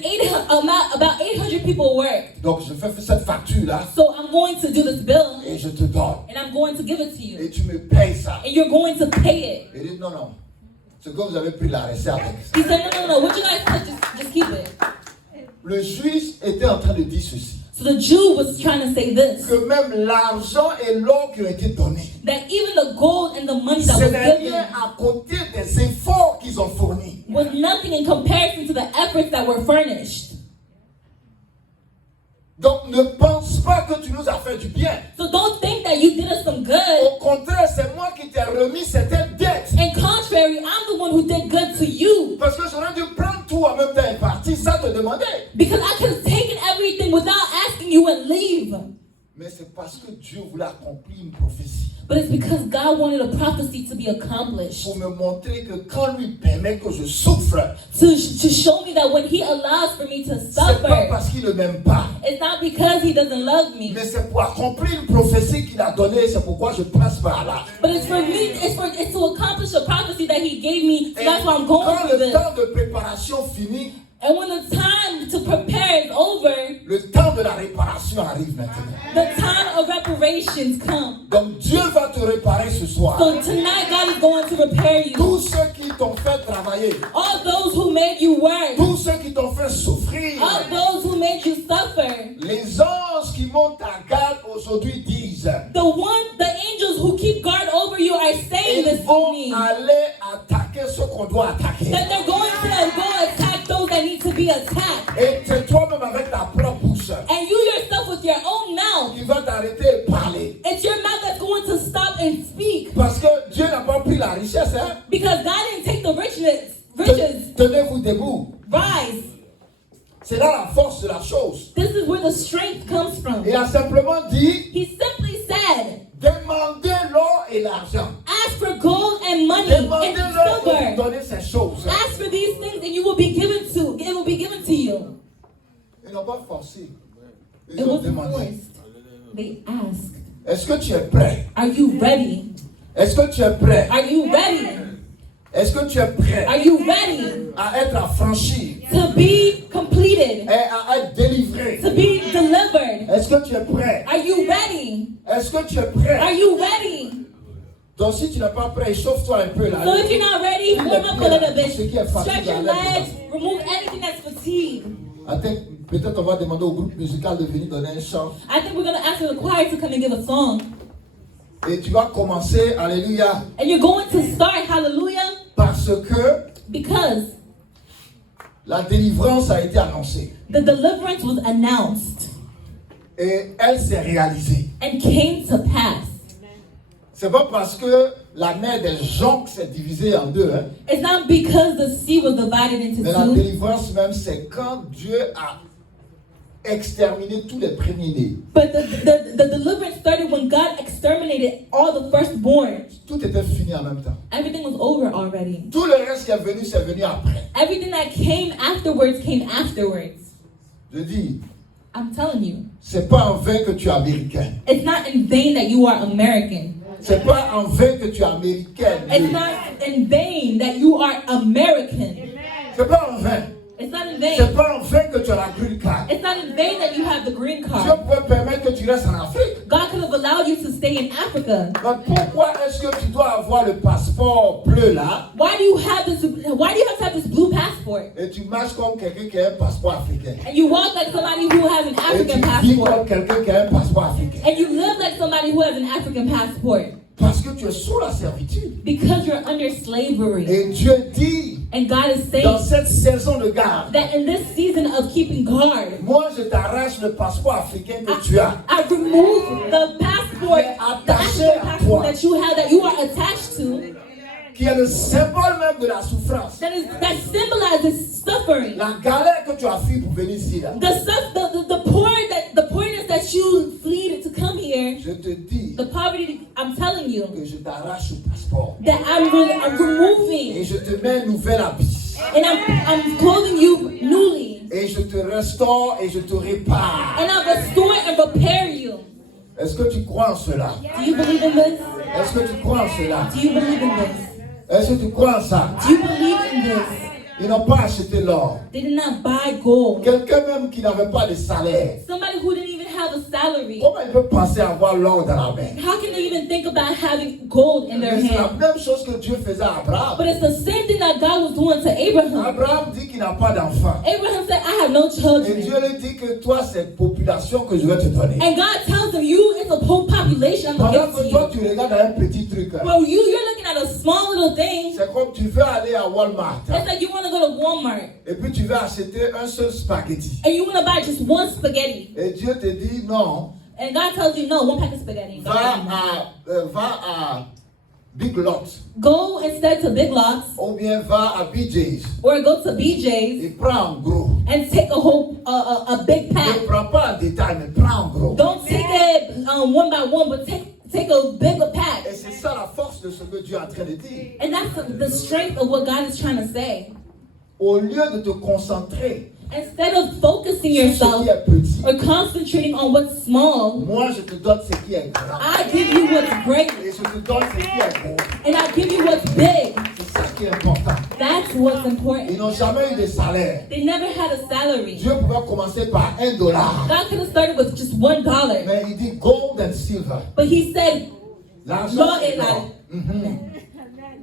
about 800 people worked. Donc, je fais cette facture-là So I'm going to do this bill, et je te donne. and I'm going to give it to you. Et tu me payes ça. And you're going to pay it. Il dit, non, non. Ce que vous avez pris là, restez avec ça. He said, no, what you guys took, just keep it. Le juif était en train de dire ceci. So the Jew was trying to say this, Que même l'argent et l'or qui ont été donnés, that even the gold and the money that ce was n'est given rien à côté des efforts qu'ils ont fournis. was nothing in comparison to the efforts that were furnished. Donc ne pense pas que tu nous as fait du bien. So don't think that you did us some good. Au contraire, c'est moi qui t'ai remis cette dette. And contrary, I'm the one who did good to you. Parce que j'aurais dû prendre tout en même temps et partir sans te demander. Because I could have taken everything without asking you and leave. Mais c'est parce que Dieu voulait accomplir une prophétie. But it's because God wanted a prophecy to be accomplished. Pour me montrer que quand lui permet que je souffre, To show me that when He allows for me to c'est pas suffer, parce qu'il ne m'aime pas. it's not because He doesn't love me. Mais c'est pour accomplir une prophétie qu'il a donnée. C'est pourquoi je passe par là. But it's for me, it's to accomplish a prophecy that He gave me. So Et that's why I'm going quand through le this. temps de préparation finit, And when the time to prepare is over, le temps de la réparation arrive maintenant. the time of reparations come. Donc Dieu va te réparer ce soir. So tonight God is going to repair you. Tous ceux qui t'ont fait travailler, all those who made you work, tous ceux qui t'ont fait souffrir, all those who made you suffer, les anges qui montent à garde aujourd'hui disent, the angels who keep guard over you are saying ils this vont to me, aller attaquer ce qu'on doit attaquer. that they're going to go attack those that need to be attacked. Et c'est toi-même avec ta propre bouche And you yourself with your own mouth, qui va t'arrêter et parler. it's your mouth that's going to stop and speak. Parce que Dieu n'a pas pris la richesse. Hein? Because God didn't take the riches. Tenez-vous debout. Rise. C'est là la force de la chose. This is where the strength comes from. Il a simplement dit, He simply said, demandez l'or et l'argent. ask for gold and money and Demandez-leur de vous silver. donner ces choses. Ask for these things and it will be given to you. Ils n'ont pas forcé. Ils It ont wasn't demandé. forced. They asked. Est-ce que tu es prêt? Are you ready? Est-ce que tu es prêt? Are you ready? Est-ce que tu es prêt Are you ready à être affranchi to be completed? et à être délivré? To be delivered? Est-ce que tu es prêt? Are you ready? Est-ce que tu es prêt? Are you ready? Donc si tu n'es pas prêt, chauffe-toi un peu là. So if you're not ready, warm up a little bit. Ce qui est Stretch fatigué, your enlève. legs. Remove anything that's fatigue. Attends, peut-être on va demander au groupe musical de venir donner un chant. I think we're going to ask the choir to come and give a song. Et tu vas commencer, alléluia, And you're going to start, hallelujah, parce que because la délivrance a été annoncée. the deliverance was announced Et elle s'est réalisée. and came to pass. C'est pas parce que la mer des joncs s'est divisée en deux. Hein. It's not because the sea was divided into Mais la two, délivrance même, c'est quand Dieu a exterminé tous les premiers-nés. but the deliverance started when God exterminated all the firstborn. Tout était fini en même temps. Everything was over already. Tout le reste qui est venu, c'est venu après. Everything that came afterwards. Je dis, I'm telling you, c'est pas en vain que tu es américain. it's not in vain that you are American. C'est pas en vain que tu es américaine. It's not in vain that you are American. C'est pas en vain. It's not in C'est vain. pas en vain que tu as la green card. It's not in vain that you have the green Dieu card. pouvait permettre que tu restes en Afrique. God could have allowed you to stay in Africa. Mais pourquoi est-ce que tu dois avoir le passeport bleu là Why do you have to have this blue passport? et tu marches comme quelqu'un qui a un passeport africain? And you walk like somebody who has an Et tu African vis passport. comme quelqu'un qui a un passeport africain. And you live like somebody who has an African passport. Parce que tu es sous la servitude. Because you're under slavery. Et Dieu dit, And God is dans saying cette saison de garde, that in this season of keeping guard, moi je t'arrache le passeport africain que tu as. I remove the passport, the African passport that you are attached to, Qui est le symbole même de la souffrance. that symbolizes suffering. La galère que tu as fui pour venir ici là. The poorness that you fleed to come here, Je te dis the poverty, I'm telling you, que je t'arrache le passeport. that I'm removing, Et je te mets un nouvel habit. and I'm clothing you newly, Et je te restaure et je te répare. and I restore and repair you. Est-ce que tu crois en cela? Do you believe in this? Est-ce que tu crois en cela? Do you believe in this? Est-ce que tu crois en ça? Do you believe in this? Ils n'ont pas acheté l'or. They did not buy gold. Quelqu'un même qui n'avait pas de salaire. Somebody who didn't even have a salary. Comment il peut penser avoir l'or dans la main? How can they even think about having gold in their Mais c'est la hand? même chose que Dieu faisait à Abraham. But it's the same thing that God was doing to Abraham. Abraham dit qu'il n'a pas d'enfant. Abraham said, I have no Et children. Dieu lui dit que toi, c'est population que je vais te donner. And God tells him, it's a whole population I'm Pendant going to que give toi, to you. tu regardes un petit truc. Well, you're looking at a small little thing. C'est comme tu veux aller à Walmart. It's like you want to go to Walmart Et puis tu veux acheter un seul spaghetti. and you want to buy just one spaghetti. Et Dieu te dit non, And God tells you, no, one pack of spaghetti. va à Big Lots. Go instead to Big Lots Ou bien va à BJ's. or go to BJ's Et prends en gros. and take a whole, a big Ne pack. prends pas en détail, mais prends en gros. Don't take it one by one, but take a bigger pack. Et c'est ça la force de ce que Dieu est en train de dire. And that's the strength of what God is trying to say. Au lieu de te concentrer Instead of focusing sur ce yourself qui est petit, or concentrating on what's small, moi je te donne ce qui est grand. I give you what's great Et je te donne ce qui est gros. and I give you what's big. C'est ça qui est important. That's what's Ils important. n'ont jamais eu de salaire. They never had a salary. Dieu pouvait commencer par $1. God could have started with just $1, Mais il dit gold and silver. but he said, L'argent L'or et et l'or. l'argent.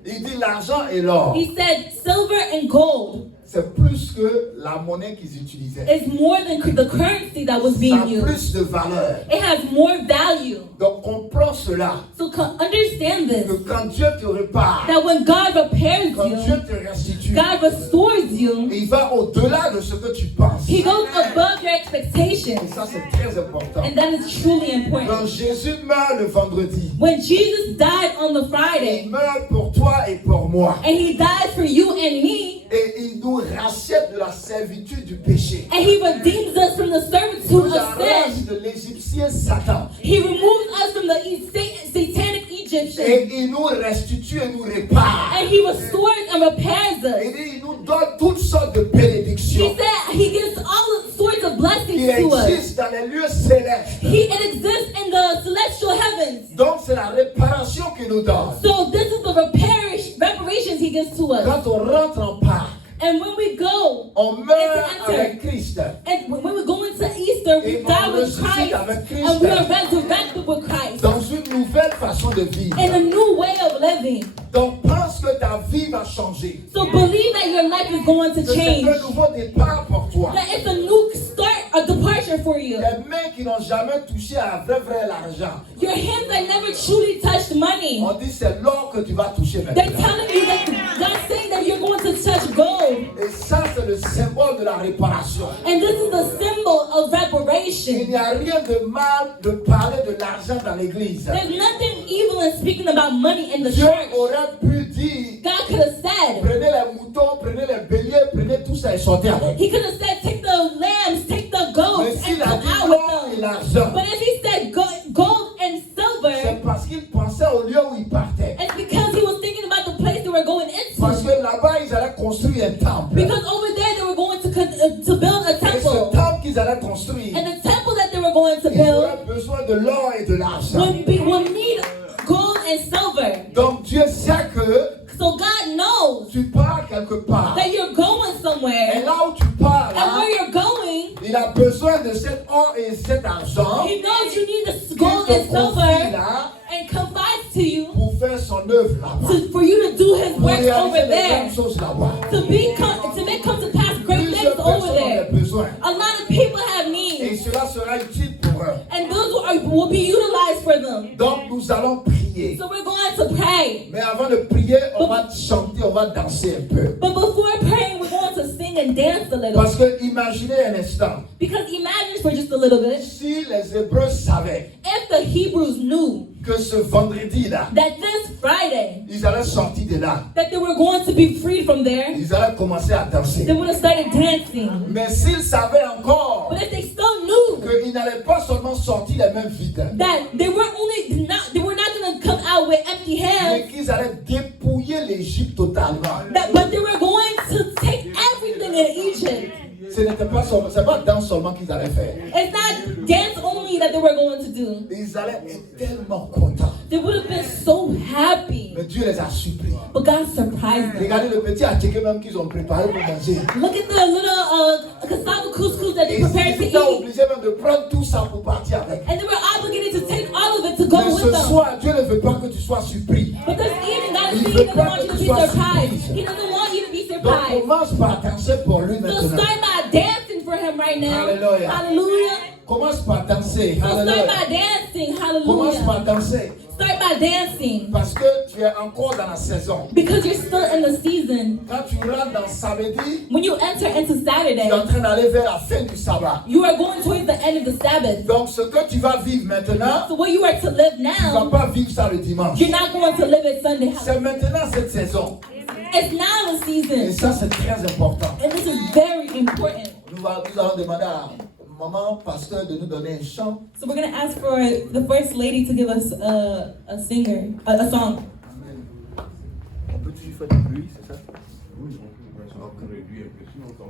Il dit l'argent et l'or. He said silver and gold C'est plus que la monnaie qu'ils utilisaient. is more than the currency that was Ça being a used. plus de valeur. It has more value. Donc comprends cela. So understand Que this, quand Dieu te répare, that when God repairs quand Dieu you, te restitue, God restores you, il va au-delà de ce que tu penses. He goes above your Et expectations. ça, c'est très important. And that is truly Quand important. Jésus meurt le vendredi, When Jesus died on the il Friday, meurt pour toi et pour moi. and He died for you and me, Et il nous rachète de la servitude du péché. and He redeems us from the Il servitude nous of arrache sin. de l'Égyptien Satan. He removes us from the satanic Egyptian, Et il nous restitue et nous répare. and He restores and repairs us. Et il nous donne toutes sortes de He bénédictions. said He gives all sorts of Il blessings to us. existe dans les lieux célestes. It exists in the celestial heavens. Donc c'est la réparation qu'il nous donne. So this is the reparations He gives to us. Quand on rentre en Pâques, And when we go, on meurt enter. avec Christ. and when we go into Easter, we Et die on with ressuscite Christ, avec Christ. and we are resurrected with Christ Dans une nouvelle façon de vivre. in a new way of living. Donc pense que ta vie va changer. So believe that your life is going to Que c'est change. un nouveau départ pour toi. That it's a new start, a departure for you. Les mains qui n'ont jamais touché à vrai l'argent. Your hands that never truly touched money. On dit c'est l'or que tu vas toucher They're maintenant. telling you that God's saying that you're going to touch gold. Et ça c'est le symbole de la réparation. And this is the symbol of Il reparation. n'y a rien de mal de parler de l'argent dans l'église. There's nothing evil in speaking about money in the Dieu church. aurait pu dire, God could have said, prenez les moutons, prenez les béliers, prenez tout ça et sortez avec. He could have said, take the lambs, take the Mais goats, s'il and a come dit out l'or et with them. l'argent, But if He said gold and silver, c'est parce qu'il pensait au lieu où il partait. it's because He was thinking about the place they were going Parce into. que là-bas, ils allaient construire un temple. Because over there they were going to build a Et ce temple. temple qu'ils allaient construire, And the temple that they were going to ils build auraient besoin de l'or et de l'argent. would need gold and silver. Donc Dieu sait que So God knows tu pars quelque part. that you're going Et somewhere. là où tu pars, And là, where you're going, il a besoin de cet or et cet argent He knows you need the qu'il gold te and confie silver là and confides to you pour faire son œuvre là-bas. for you to do His Pour work réaliser over les there. grandes choses là-bas. To make come to pass great Plusieurs things over personnes ont there. des besoins. A lot of people have Et needs, cela sera utile pour eux. and those will be utilized for them. Donc nous allons prier. So we're going to pray. Mais avant de prier, on va chanter, on va danser un peu. But before praying, we're going to sing and dance a little. Parce que imaginez un instant, Because imagine for just a little bit, si les Hébreux savaient if the Hebrews knew que ce vendredi-là, that this Friday, ils allaient sortir de là, that they were going to be freed from there, ils allaient commencer à danser. they would have started dancing. Mais s'ils savaient encore But if they still knew qu'ils n'allaient pas seulement sortir les mains vides, that they were not going to come out with empty mais hands, qu'ils allaient dépouiller l'Égypte totalement. but they were going to take everything in Egypt. Ce n'était pas seulement, c'est pas danse seulement qu'ils allaient faire. It's not dance only that they were going to do. Ils allaient être tellement contents. They would have been so happy. Mais Dieu les a surpris. But God surprised them. Regardez le petit attiqué même qu'ils ont préparé pour manger. Look at the little cassava couscous that they Et prepared to ils étaient eat. obligés même de prendre tout ça pour partir avec. And they were obligated to take all of it to go Mais with ce them. soir, Dieu ne veut pas que tu sois surpris. But this evening, God is Il saying veut He doesn't pas want que you to tu be sois surprised. surprise. He doesn't want you to be Donc surprised. commence par danser pour lui So maintenant. start by dancing for Him right now. Hallelujah. Hallelujah. Commence par danser. So start Hallelujah. by dancing. Commence Hallelujah. par danser. Start by dancing. Parce que tu es encore dans la saison. Because you're still in the season. Quand tu rentres dans samedi, When you enter into tu Saturday, es en train d'aller vers la fin du sabbat. you are going towards the end of the Sabbath. Donc ce que tu vas vivre maintenant, So what you are to live tu ne vas now, pas vivre ça le dimanche. you're not going to live it Sunday. C'est maintenant cette saison. It's now the Et season. ça, c'est très important. And this is very important. Nous allons demander à maman, pasteur, de nous donner un chant. So we're going to ask for the First Lady to give us a singer, a song. On peut toujours faire du bruit, c'est ça? Oui, on peut réduire un peu, sinon on